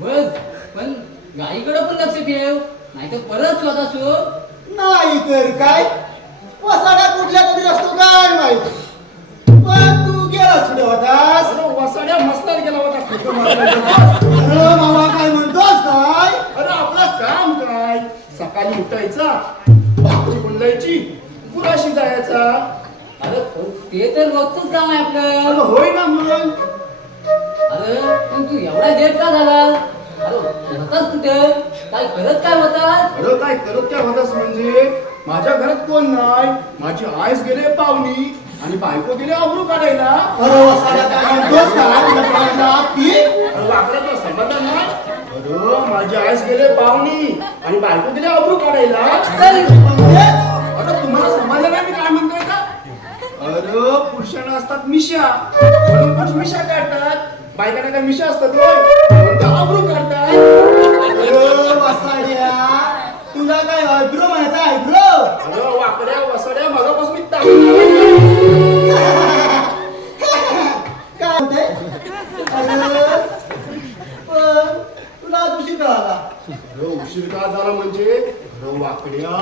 बस पण गाईकडे पण लक्ष ठेव, नाहीतर परत स्वतः शो. नाही तर काय वसाडा कुठल्या कधी असतो काय माहित. पण तू गेला सुद्धा होतास. वसाड्या मस्तार गेला होता अरे मामा काय म्हणतोस काय. अरे आपलं काम काय सकाळी उठायचा भाकरी गुंडायची गुराशी जायचा. अरे ते तर रोजच काम आहे आपलं. अरे होय ना मग. अरे पण तू एवढा लेट का झाला. अरे होतास कुठे, काय करत काय होतास. अरे काय करत काय होतास म्हणजे माझ्या घरात कोण नाही. माझी आईस गेले पाहुणी आणि बायको गेले अब्रू काढायला. अरे वसाडा काय म्हणतोस काय. तुला कळलं की अरे वाकड्याचं समाधान नाही. अरे माझी आईस गेले पाहुणी आणि बायको गेले अब्रू काढायला. म्हणजे अरे तुम्हाला समाधान नाही मी काय म्हणतोय का. अरे पुरुषांना असतात मिशा म्हणून पुरुष मिशा काढतात. बायकांना काय मिशा असतात होय म्हणून त्या अब्रू काढतात. अरे वसाड्या तुला काय आयब्रो म्हणायचा आयब्रो. अरे वाकड्या वसाड्या मगापासून मी काय म्हणते. अरे पण तुला दुषित आला. अरे उशीर का झाला म्हणजे अरे वाकड्या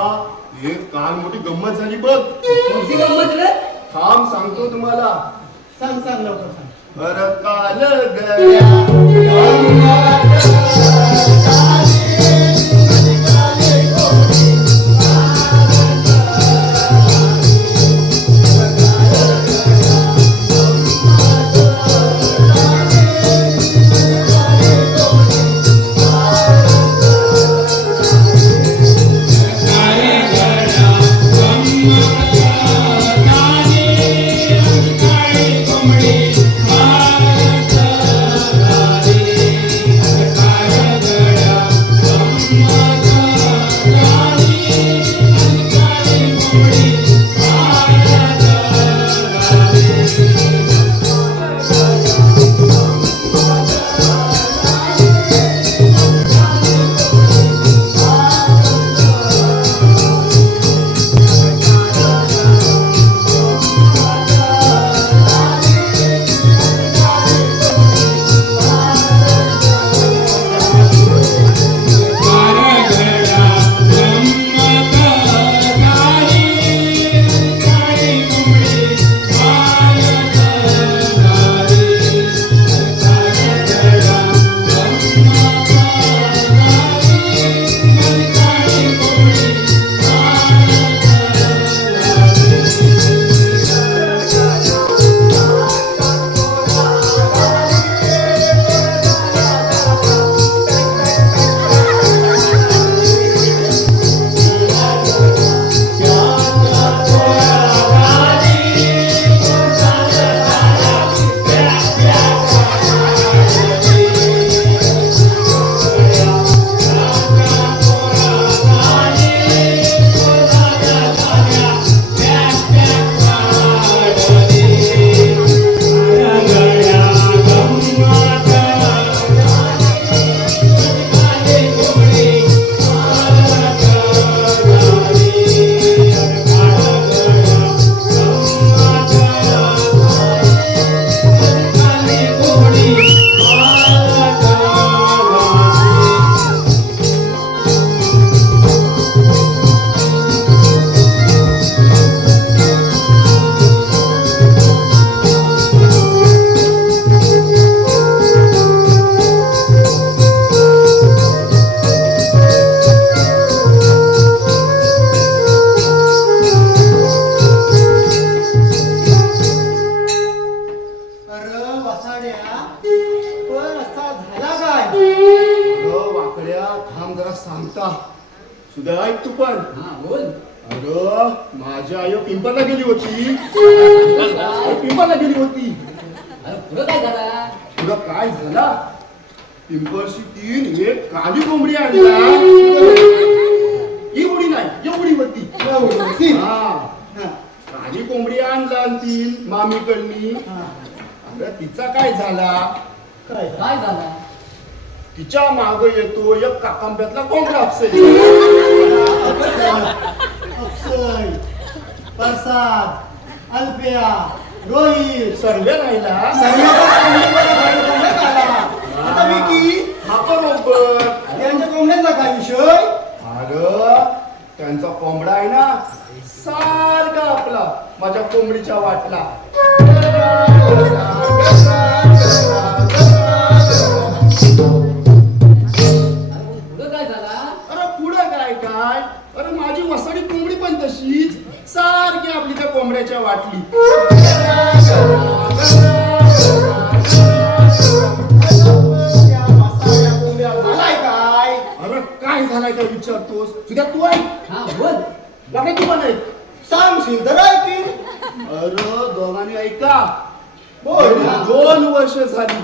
एक काल मोठी गंमत झाली बघ. कोणती गंमत रे. थांब सांगतो तुम्हाला. सांग सांग लवकर सांग. अरे काल गया वाकड्या पण असा झाला काय वाकड्या थांब जरा सांगता सुद्धा ऐक तू पण हा बोल. अरे माझी आई पिंपळला गेली होती पिंपळला गेली होती अरे पुढं काय झाला? तुला काय झाला पिंपळशी तीन एक काली कोंबडी आणला ही उडी नाही एवढी होती हा काली कोंबडी आणला आणि तीन मामीकडनी अरे तिचा काय झाला काय झाला? तिच्या माग येतो एक काकांब्यातला कोंबडा अक्षय प्रसाद अल्पिया रोहित सर्वे राहिला आता विकी हा बरोबर त्यांच्या कोंबड्याचा काय विषय अरे त्यांचा कोंबडा आहे ना सारखा आपला माझ्या कोंबडीच्या वाटला पुढं काय झाला? अरे पुढं काय काय अरे माझी वसाडी कोंबडी पण तशीच सारखी आपली त्या कोंबड्याच्या वाटली अरे काय झालाय का विचारतोस तुझ्या तू आहे हा बोल. बाकी तू पण आहे सांगशील तर ऐकीन अरे दोघांनी ऐका बोल 2 वर्ष झाली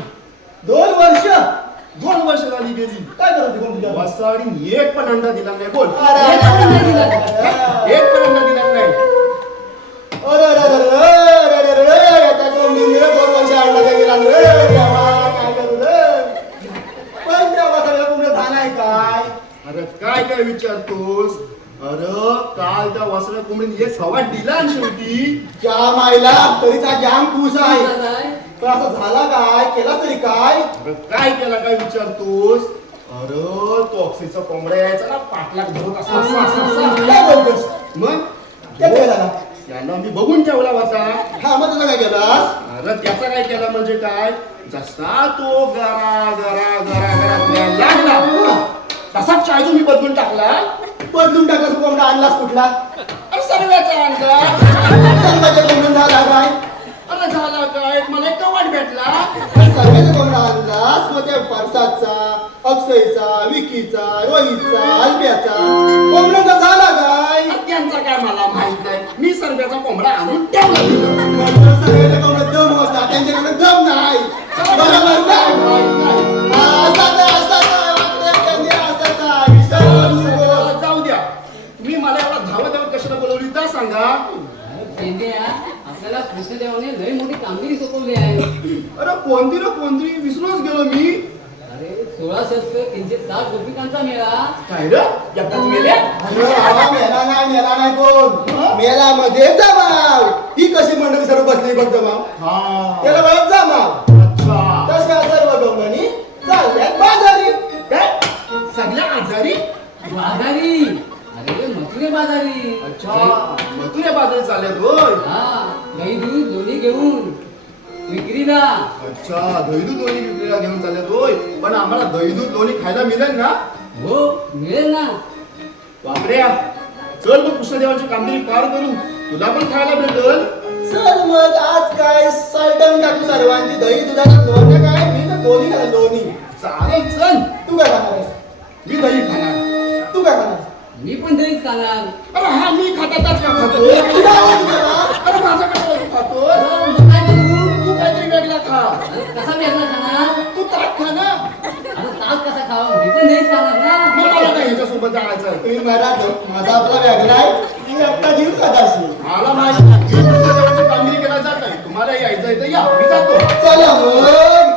2 वर्ष 2 वर्ष झाली गेली काय करत वसाडी एक पण अंडा दिला नाही बोल एक पण अंडा दिला नाही अरे काय काय विचारतोस अरे काल त्या वासळ्या कोंबडीने एक सवाट दिला आणि शेवटी त्या मायला तरीचा जाम खुश आहे पण असं झाला काय केला तरी काय अरे काय केला काय विचारतोस अरे तो ऑक्सिजचा कोंबडा यायचा ना पाठलाग धरत असा काय बोलतोस मग काय झाला यांना मी बघून ठेवला होता हा मग त्याचा काय केलास अरे त्याचा काय केला म्हणजे काय जसा तो गरा गरा गरा गरा फिरायला लागला तसाच चायजू मी बदलून टाकला तू कोंबडा आणलास कुठला अरे सर्व्याचा आणला सर्वाच्या कोंबडा झाला काय अरे झाला काय मला एक कवाट भेटला सर्व्याचा कोंबडा आणलास मग त्या परसादचा अक्षयचा विकीचा रोहितचा अल्प्याचा कोंबड्याचा झाला काय त्यांचा काय मला माहित नाही मी सर्व्याचा कोंबडा आणून ठेवला सर्व्याचा कोंबडा दम होता त्यांच्याकडे दम नाही बरोबर जाऊ द्या तुम्ही मला एवढा धावत धावत कशाला बोलवली तर सांगा आपल्याला कृष्णदेवाने लई मोठी कामगिरी सोपवली आहे. अरे कोणती ना कोणती विसरूनच गेलो मी अरे 16 शस्त्र 360 गोपिकांचा मेळा. काय रे एकदाच मेले मेला नाही कोण मेला मध्ये जमाव ही कशी मंडळी सर्व बसली बघ जमाव हा त्याला बघ जमाव अच्छा तशा सर्व गवळणी चालल्यात बाजारी काय सगळ्या आजारी बाजारी. अरे मथुरे बाजारी. अच्छा मथुरे बाजारी चालले होय हा दही दूध दोन्ही घेऊन विक्रीला. अच्छा दहीदूध लोणी विक्रीला घेऊन चालले होय पण आम्हाला दहीदूध लोणी खायला मिळेल ना हो मिळेल ना. बापऱ्या चल मग कृष्णदेवाची कामगिरी पार करू तुला पण खायला भेटेल चल मग आज काय सालटून टाकू सर्वांची दही दुधाची लोणी काय मी तर दोन्ही खाणार दोन्ही चालेल चल तू काय खाणार मी दही खाणार तू काय खाणार मी पण दहीच खाणार. अरे हा मी खातातच का खातो तुला आवडतं का? अरे माझा कशाला तू खातो मग काय करू? तू काहीतरी वेगळा खा अरे कसा वेगळा खाणार? तू ताक खा ना अरे ताक कसा खावा? मी पण दहीच खाणार ना. मग मला काय ह्याच्यासोबत जायचं तुम्ही मराठ माझा आपला वेगळा आहे ती एकटा जीव कदाशी मला माहिती मी कृष्णदेवाची कामगिरी करायला जात नाही तुम्हाला यायचं तर या मी जातो चला मग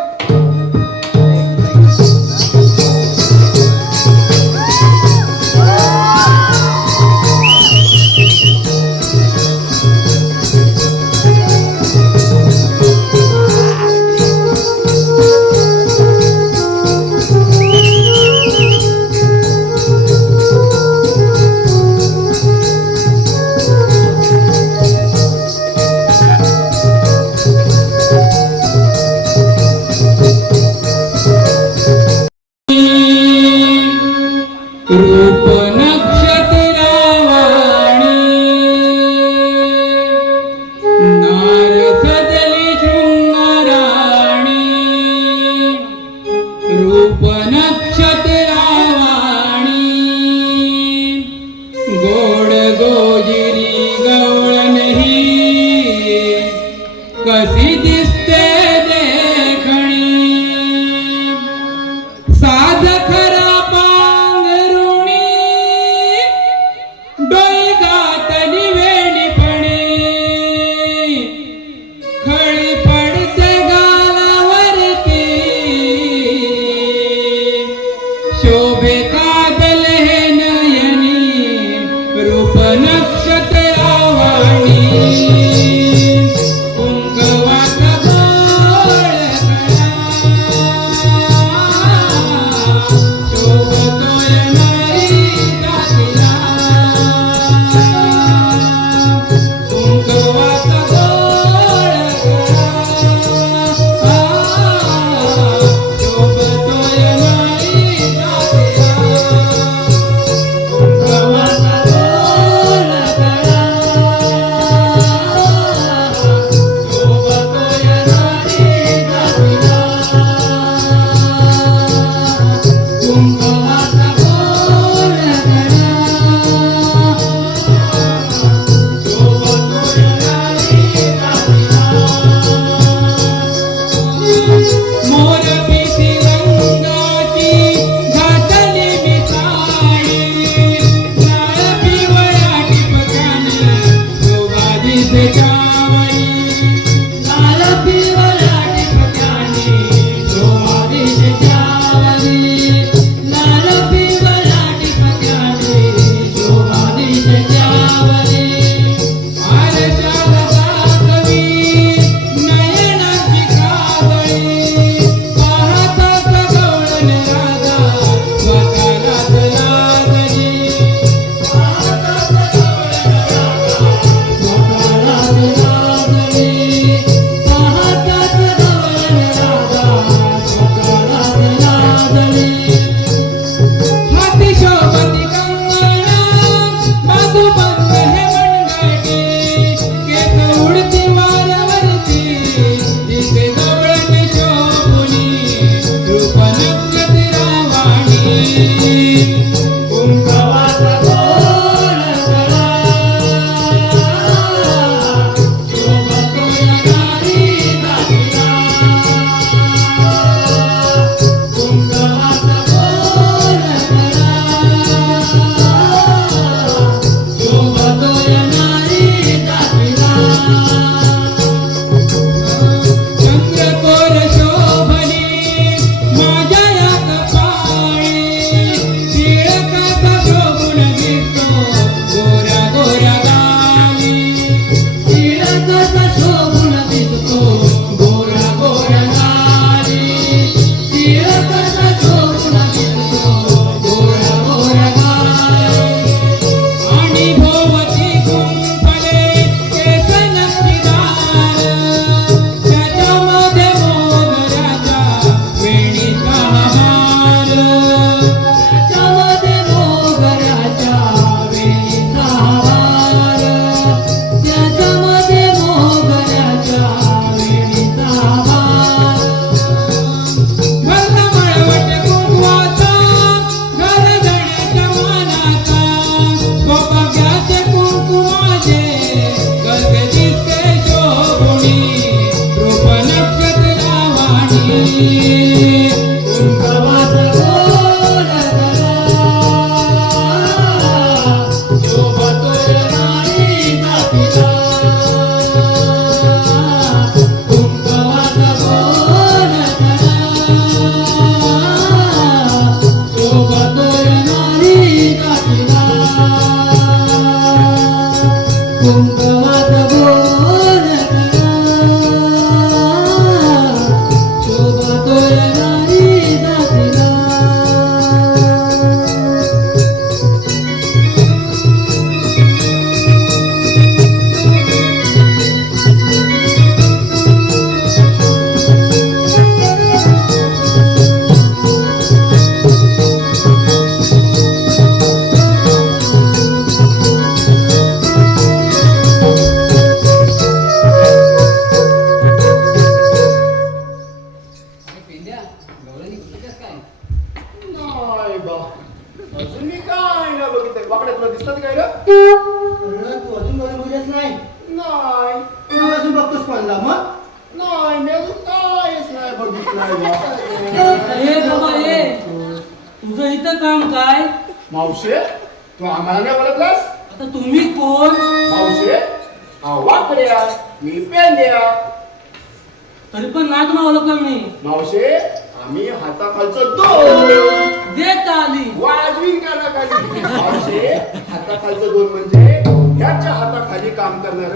कुंकवाचा गोड गळा, शोभतोय नारी जातीला. कुंकवाचा गोड गळा, शोभतोय नारी जातीला. कुंकवाचा गोड गळा, शोभतोय नारी जातीला. अरे पेंड्या गौरांनी कुठेच काय नाही बा अजून मी काय नाही बघितलं वाकडे तुला दिसतात काय रे अरे तू अजून बघितलंच नाही नाही तू अजून बघतोस पडला मग नाही मी अजून कायच नाही बघितलंय ए बाबा ए, तुझं इथं काम काय? मावशे तू आम्हाला नाही बोलतलास आता तुम्ही कोण? मावशे हा वाकड्या मी पेंड्या तरी पण नाही तुम्हाला ओळखलं मी. मावशे आम्ही हाताखालचं दोन देत आली. वाजवीन काना खाली मावशे हाताखालचं दोन म्हणजे ह्याच्या हाताखाली काम करणार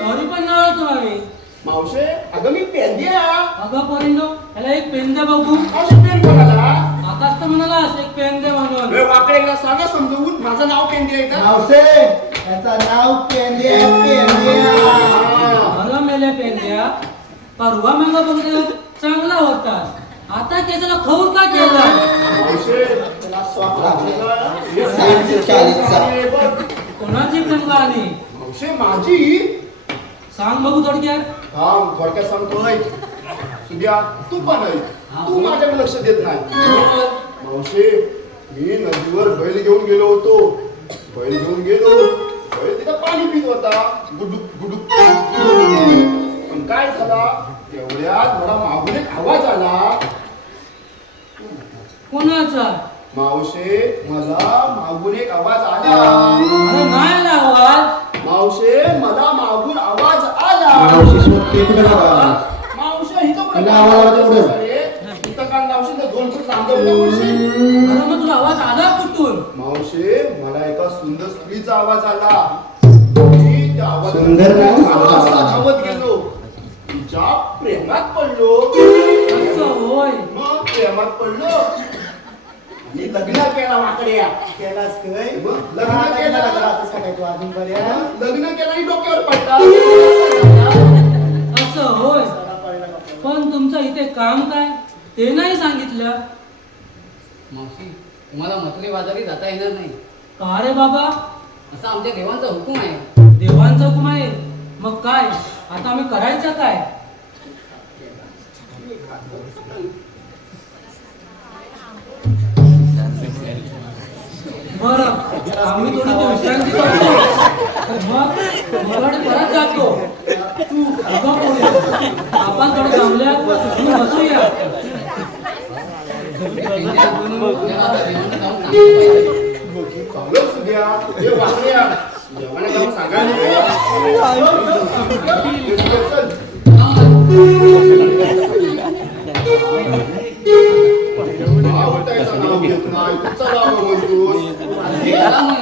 तरी पण नाही ओळखलं आम्ही. मावशे अगं मी पेंड्या अगं पोरींनो, ह्याला एक पेन द्या बघू. मावशे पेन कोणाला आताच तर म्हणालास एक पेन दे म्हणून. ए, वाकड्याला सांगा समजवून माझं नाव पेंड्या आहे का मावसे याचं नाव पेंद्या पेंद्या. अगं मेले पेन द्या. परवा मागा बघितलं चांगला होता. आता केसाला खौर का केला? मावशे त्याला स्वाद लागला. हे 40चा. कोणाची प्रेमला आली? मावशे माझी सांग बघू थोडक्यात. थांब थोडक्यात सांगतोय सुद्या तू पण आहे तू माझ्याकडे लक्ष देत नाही मावशे मी नदीवर बैल घेऊन गेलो होतो बैल घेऊन गेलो बैल तिथं पाणी पित होता गुडुक गुडुक पण काय झाला तेवढ्यात मला मागून एक आवाज आला कोणाचा? मावशे मला मागून एक आवाज आला अरे नाही आला आवाज. मावशे मला मागून आवाज आला मावशी शोधते कुठे बघा. मावशे इथं कुठे तुला आवाज आला कुठे? इथं का मावशी तर 2 फूट लांब जाऊ मावशी अरे मग तुला आवाज आला कुठून? मावशे मला एका सुंदर स्त्रीचा आवाज आला मी त्या आवाजात सुंदर ना? धावत गेलो तिच्या प्रेमात पडलो असं होय. मग प्रेमात पडलो आणि लग्न केला वाकड्या केलास काय? मग लग्न केलं. आता काय तू अजूनपर्यंत लग्न केलं आणि डोक्यावर पडला असं होय. पण तुमचं इथे काम काय ते नाही सांगितलं. मावशी तुम्हाला मथुरे बाजारी जाता येणार नाही का रे बाबा? असा आमच्या देवांचा हुकूम आहे देवांचा हुकूम आहे. मग काय आता आम्ही करायचं काय? बरं आम्ही थोडी तो विश्रांती करतो. मग मराठी परत जातो. तू अगं पोरी, आपण थोडं जमल्यात बसूया. पेंड्या, आपल्याला आता देवांना जाऊन सांगितलं. चांगलं सुद्या हे वाकड्या जेवणा जाऊन सांगायला आवडतायचं नाव घेत नाही तुमचं नाव बोलतोस चला मग.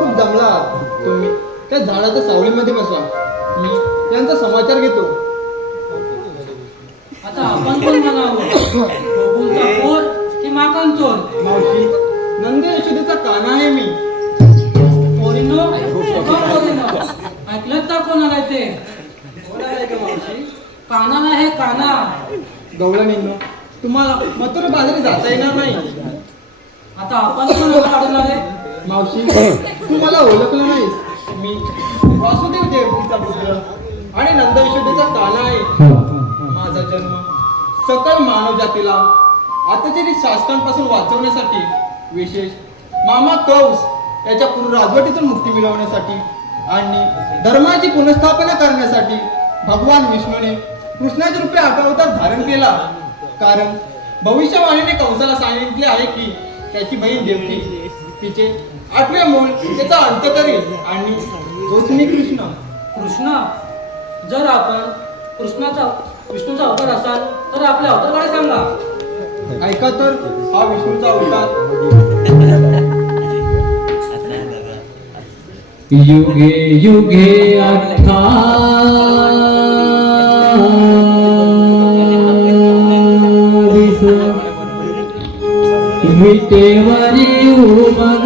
खूप जमला आहात. तुम्ही त्या झाडाच्या सावलीमध्ये बसवा. मी यांचा समाचार घेतो. आता आपण कोण म्हणावं, बबूलचा पोर की माकन चोर? मावशी, नंद यशोदेचा काना आहे मी. पोरीनो, पोरीनो, ऐकलं का कोणाला ते? कोण आहे का मावशी? काना नाही, हे काना. गवळणींनो, तुम्हाला मथुरा बाजारी जाता येणार नाही. आता आपण कोणाला काढणार आहे? मावशी, तू मला ओळखलं नाहीस. मी वासुदेव देवकीचा पुत्र आणि नंद यशोदेचा काना आहे. माझा जन्म सकल मानव जातीला अत्याचारी शासकांपासून वाचवण्यासाठी, विशेष मामा कंस याच्या पूर्ण राजवटीतून मुक्ती मिळवण्यासाठी आणि धर्माची पुनर्स्थापना करण्यासाठी भगवान विष्णूने कृष्णाच्या रूपी अवतार धारण केला. कारण भविष्यवाणीने कंसाला सांगितले आहे की त्याची बहीण देवकी तिचे 8वे मूल त्याचा अंत करेल आणि तोच मी कृष्ण. कृष्ण, जर आपण विष्णूचा अवतार असाल तर आपल्या अवताराकडे सांगा. ऐका तर, हा विष्णूचा अवतार. युगे युगे विटेवरी उमग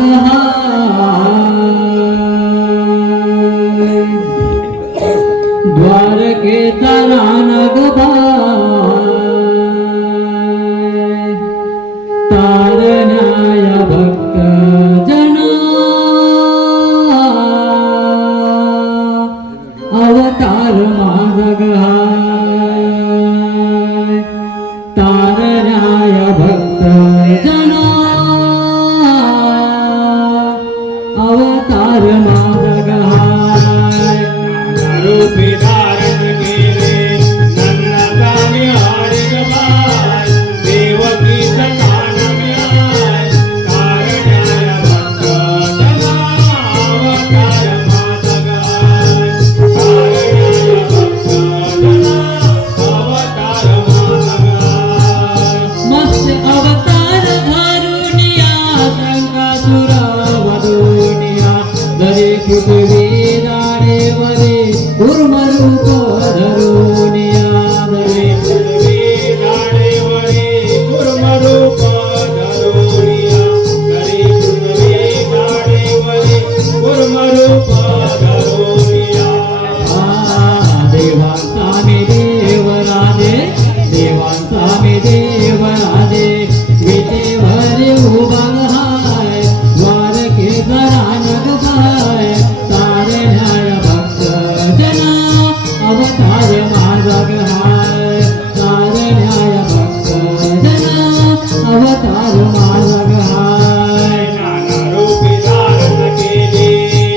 द्वारकेचा रानग तारण्याय भक्त जना अवतार माझ तारण्याय भक्त जना अवतार माझ रूपी धारण केले नंदगामी हरिगमाय देवकीचा कानम्याय कारण्याय भक्त जना अवतार माझा गाय कारण्याय भक्त जना अवतार माझा गाय मस्त अवतार धारुनिया शंकासुर वधुनिया दरे पृथ्वी दाडे वरे कूर्म रूप धरुनिया दरे पृथ्वी दाडेवरी कूर्म रूप धरुनिया दरे पृथ्वी दाडेवरी कूर्म रूप धरुनिया देवांचा मी देवराजे देवांचा मी देवराजे विटेवरी उभा हाय द्वारके जरानग बाय तारण्याय भक्त जना अवतार माझा हाय तारण्याय भक्त जना अवतार माझा हाय नाना रूपी धारण केले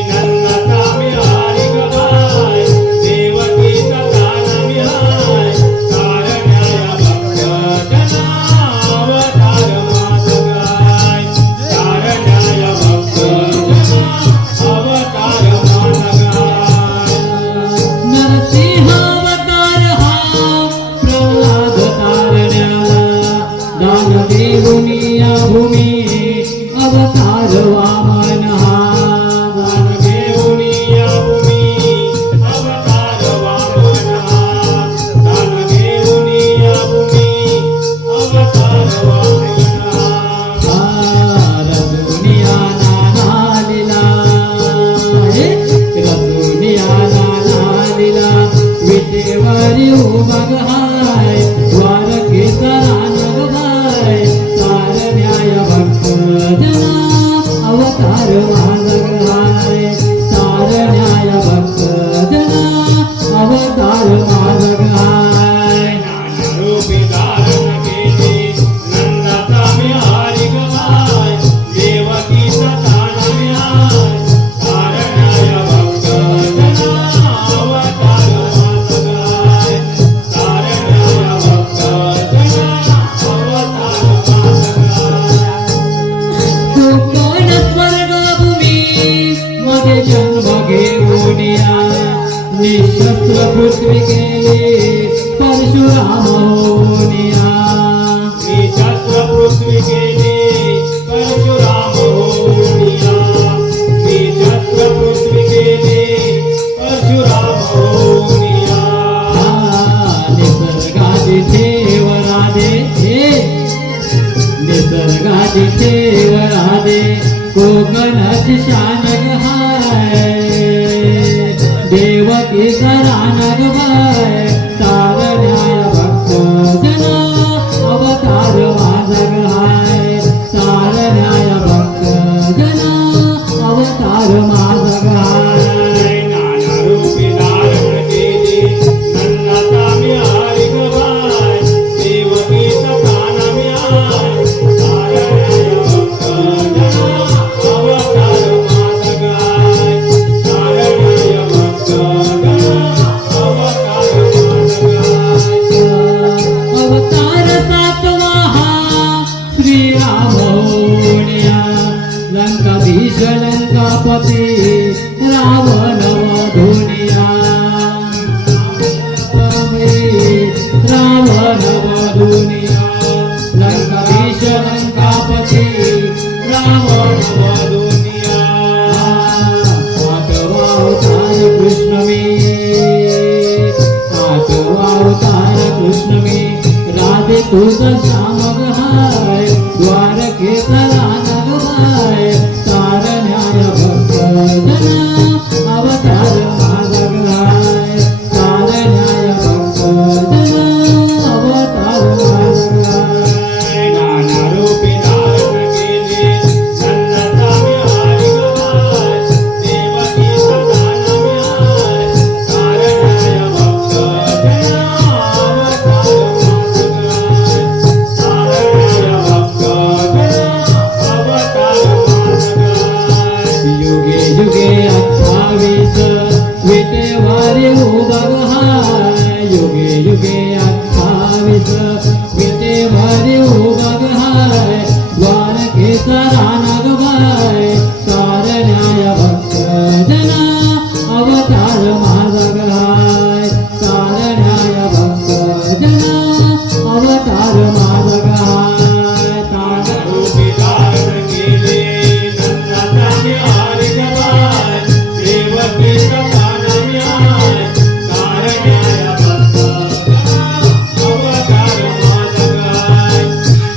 नंदगामी हरिगमाय देवकीचा कानम्याय कारण्याय भक्त जना अवतार माझा गाय कारण्याय भक्त जना अवतार माझा गाय नरसिंहावतार हा प्रल्हाद तारण्याला दानदेवुनी या भूमी अवतार वामन हा दानदेवुनी या भूमी अवतार वामन हा दानदेवुनी या भूमी अवतार वामन हा रसुनिया नाना लीला रसुनिया नाना लीला विटेवरी उमग हाय द्वारकेचा रानग बाय तारण्याय भक्त जना अवतार माझा हाय तारण्याय भक्त जना अवतार माझा हाय रूपी धारण केले नंदगामी हरिगमाय देवकीचा कानम्याय कारण्याय भक्त जना अवतार माझा गाय कारण्याय भक्त जना अवतार माझा गाय कोकण स्वर्गभूमी मध्ये जन्म घेऊनिया निशस्त्र पृथ्वी गेले परशुराम होनिया निशस्त्र पृथ्वी गेले परशुराम होनिया निशस्त्र परशुरामोनिया निसर्गाची ठेव राधे निसर्गाची ठेव राधे कोकणाची शान ग हाय देवकीचा रान ग बाय तारण्याय भक्त जना अवतार माझा ग हाय तारण्याय भक्त जना अवतार माझा ग हाय नाना रूपी धारण केली नंदाचा मी हरी ग बाय देवकीचा काना मी आय तारण्याय भक्त जना अवतार माझा ग हाय तारण्याय भक्त जना अवतार माझा ग हाय अवतार सातवा हा श्रीरामोनिया लंकाधीश लंकापती रावण वधुनिया रावण वधुनिया लंकाधीश लंकापती रावण वधुनिया आठवा अवतार कृष्ण मी आठवा अवतार कृष्ण मी राधे तुझा श्याम ग हाय द्वारकेचा रान ग बाय तारण्याय भक्त जना अवतार माझा ग हाय तारण्याय भक्त जना अवतार माझा ग हाय नाना रूपी धारण केली नंदाचा मी हरी ग बाय देवकीचा काना मी आय तारण्याय भक्त जना अवतार माझा ग हाय तारण्याय भक्त जना अवतार माझा ग हाय युगे युगे 28 विटेवारी उभा ग हाय युगे युगे 28 विटेवारी उभा ग हाय द्वारकेचा राना ग बाय तारण्याय भक्त जना अवतार माझा ग हाय तारण्याय भक्त जना अवतार माझा ग हाय तारण्याय रूपी धारण केली नंदाचा मी हरी ग बाय देवकीचा काना मी आय तारण्याय भक्त जना अवतार माझा ग हाय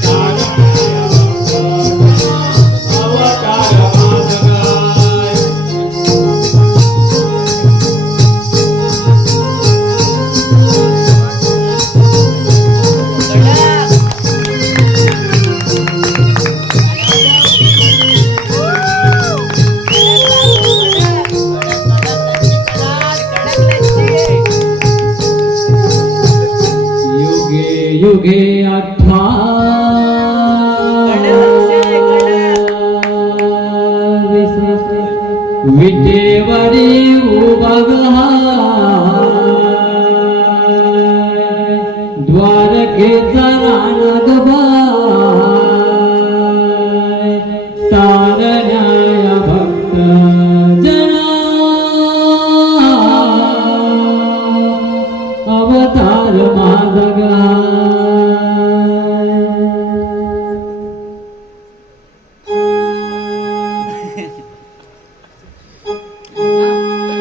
तारण्याय भक्त जना अवतार माझा ग हाय युगे युगे 28 विटेवरी उभा ग हाय द्वारकेचा राना ग बाय तारण्याय भक्त जना अवतार माझा ग हाय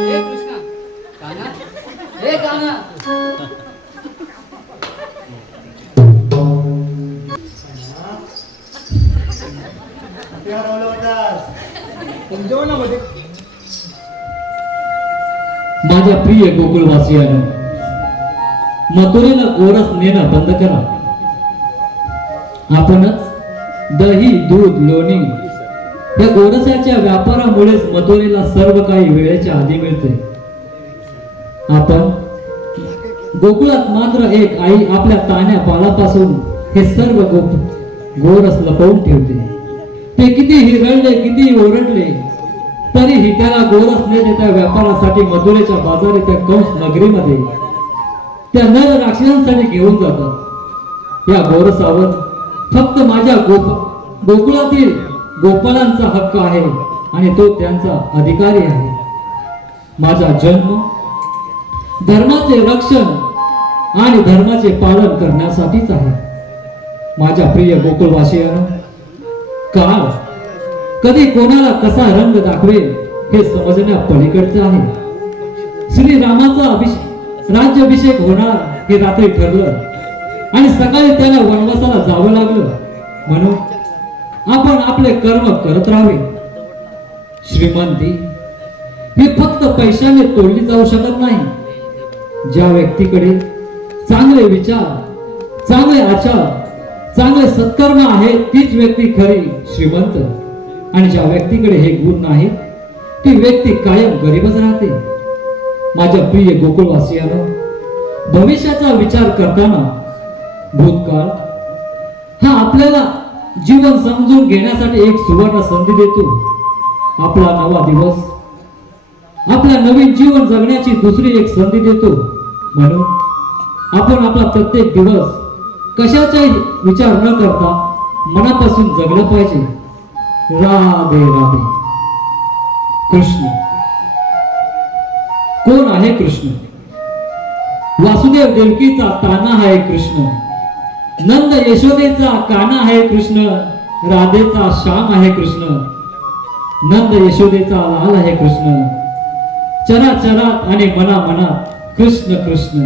हे कृष्णा काना हे काना जेवणामध्ये माझ्या प्रिय गोकुळवासियांनो मथुरेला गोरस नेणं बंद करा. आपणच दही दूध लोणी या गोरसाच्या व्यापारामुळेच मथुरेला सर्व काही वेळेच्या आधी मिळते. आपण गोकुळात मात्र एक आई आपल्या तान्या बाळापासून हे सर्व गोरस लपवून ठेवते. ते कितीही रडले कितीही ओरडले तरीही त्याला गोरस नेते त्या व्यापारासाठी मथुरेच्या बाजारी त्या कंस नगरीमध्ये त्या नर राक्षसांसाठी घेऊन जातात. या गोरसावर फक्त माझ्या गोकुळातील गोपाळांचा हक्क आहे आणि तो त्यांचा अधिकारी आहे. माझा जन्म धर्माचे रक्षण आणि धर्माचे पालन करण्यासाठीच आहे. माझ्या प्रिय गोकुळवासियांनो, काळ कधी कोणाला कसा रंग दाखवेल हे समजण्या पलीकडचे आहे. श्रीरामाचा राज्याभिषेक होणार हे रात्री ठरलं आणि सकाळी त्याला वनवासाला जावं लागलं. म्हणून आपण आपले कर्म करत राहावे. श्रीमंती ही फक्त पैशाने तोडली जाऊ शकत नाही. ज्या व्यक्तीकडे चांगले विचार, चांगले आचार, चांगले सत्कर्म आहेत तीच व्यक्ती खरी श्रीमंत. आणि ज्या व्यक्तीकडे हे गुण नाहीत ती व्यक्ती कायम गरीबच राहते. माझ्या प्रिय गोकुळवासियांनो, भविष्याचा विचार करताना भूतकाळ हा आपल्याला जीवन समजून घेण्यासाठी एक सुवर्ण संधी देतो. आपला नवा दिवस आपल्या नवीन जीवन जगण्याची दुसरी एक संधी देतो. म्हणून आपण आपला प्रत्येक दिवस कशाचाही विचार न करता मनापासून जगलं पाहिजे. राधे राधे. कृष्ण कोण आहे? कृष्ण वासुदेव देवकीचा ताना आहे कृष्ण. नंद यशोदेचा काना आहे कृष्ण. राधेचा श्याम आहे कृष्ण. नंद यशोदेचा लाल आहे कृष्ण. चराचरात आणि मना मनात कृष्ण कृष्ण.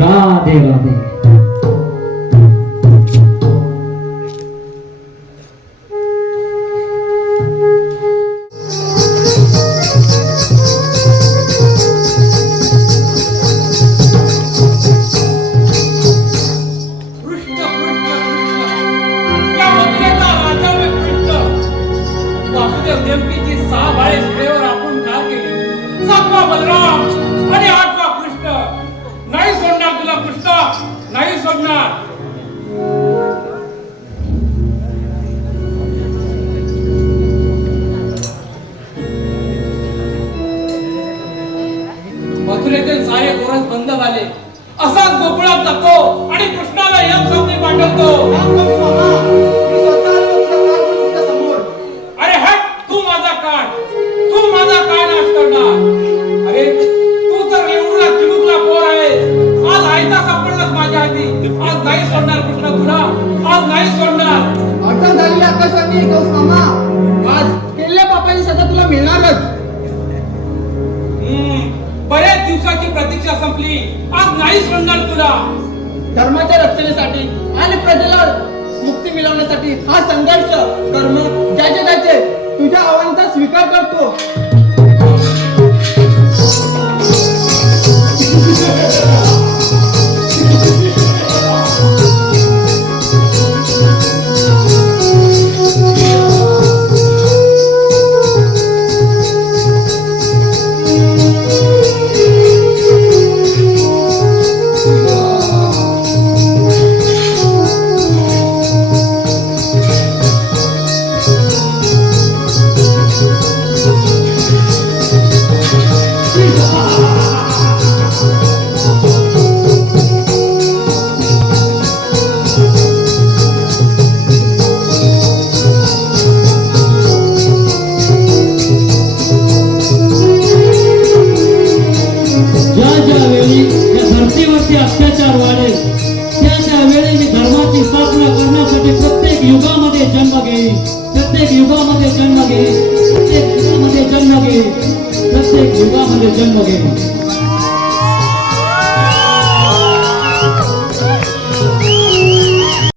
राधे राधे. कृष्ण कृष्ण कृष्ण या मथुरेचा राजा वे कृष्ण. वासुदेव देवकीची 6 बाळे सुरेवर आपण ठार केली. 7वा बलराम आणि 8वा कृष्ण. नाही सोडणार तुला कृष्ण, नाही सोडणार. मथुरेतील सारे गोरस बंद झाले. असाच गोकुळात जातो आणि कृष्णाला यम संधी पाठवतो. अरे हट, तू माझा काळ, तू माझा काय नाश करणार. अरे तू तर एवढा चिमुकला पोर आहे. आज आयता सापडलास माझ्या हाती. आज नाही सोडणार कृष्ण तुला, आज नाही सोडणार. अटक झालेली आकाशवाणी मामा, आज केलेल्या पापाची सजा तुला मिळणारच. बऱ्याच दिवसाची प्रतीक्षा संपली. आज नाही सोडणार तुला. धर्माच्या रक्षणेसाठी आणि प्रजेला मुक्ती मिळवण्यासाठी हा संघर्ष कर्म ज्याचे त्याचे तुझ्या आव्हानाचा स्वीकार करतो. अत्याचार वाढेल त्या वेळी मी धर्माची स्थापना करण्यासाठी प्रत्येक युगामध्ये जन्म घेईन. प्रत्येक युगामध्ये जन्म घेईन. प्रत्येक युगामध्ये जन्म घेईन. प्रत्येक युगामध्ये जन्म घेईन.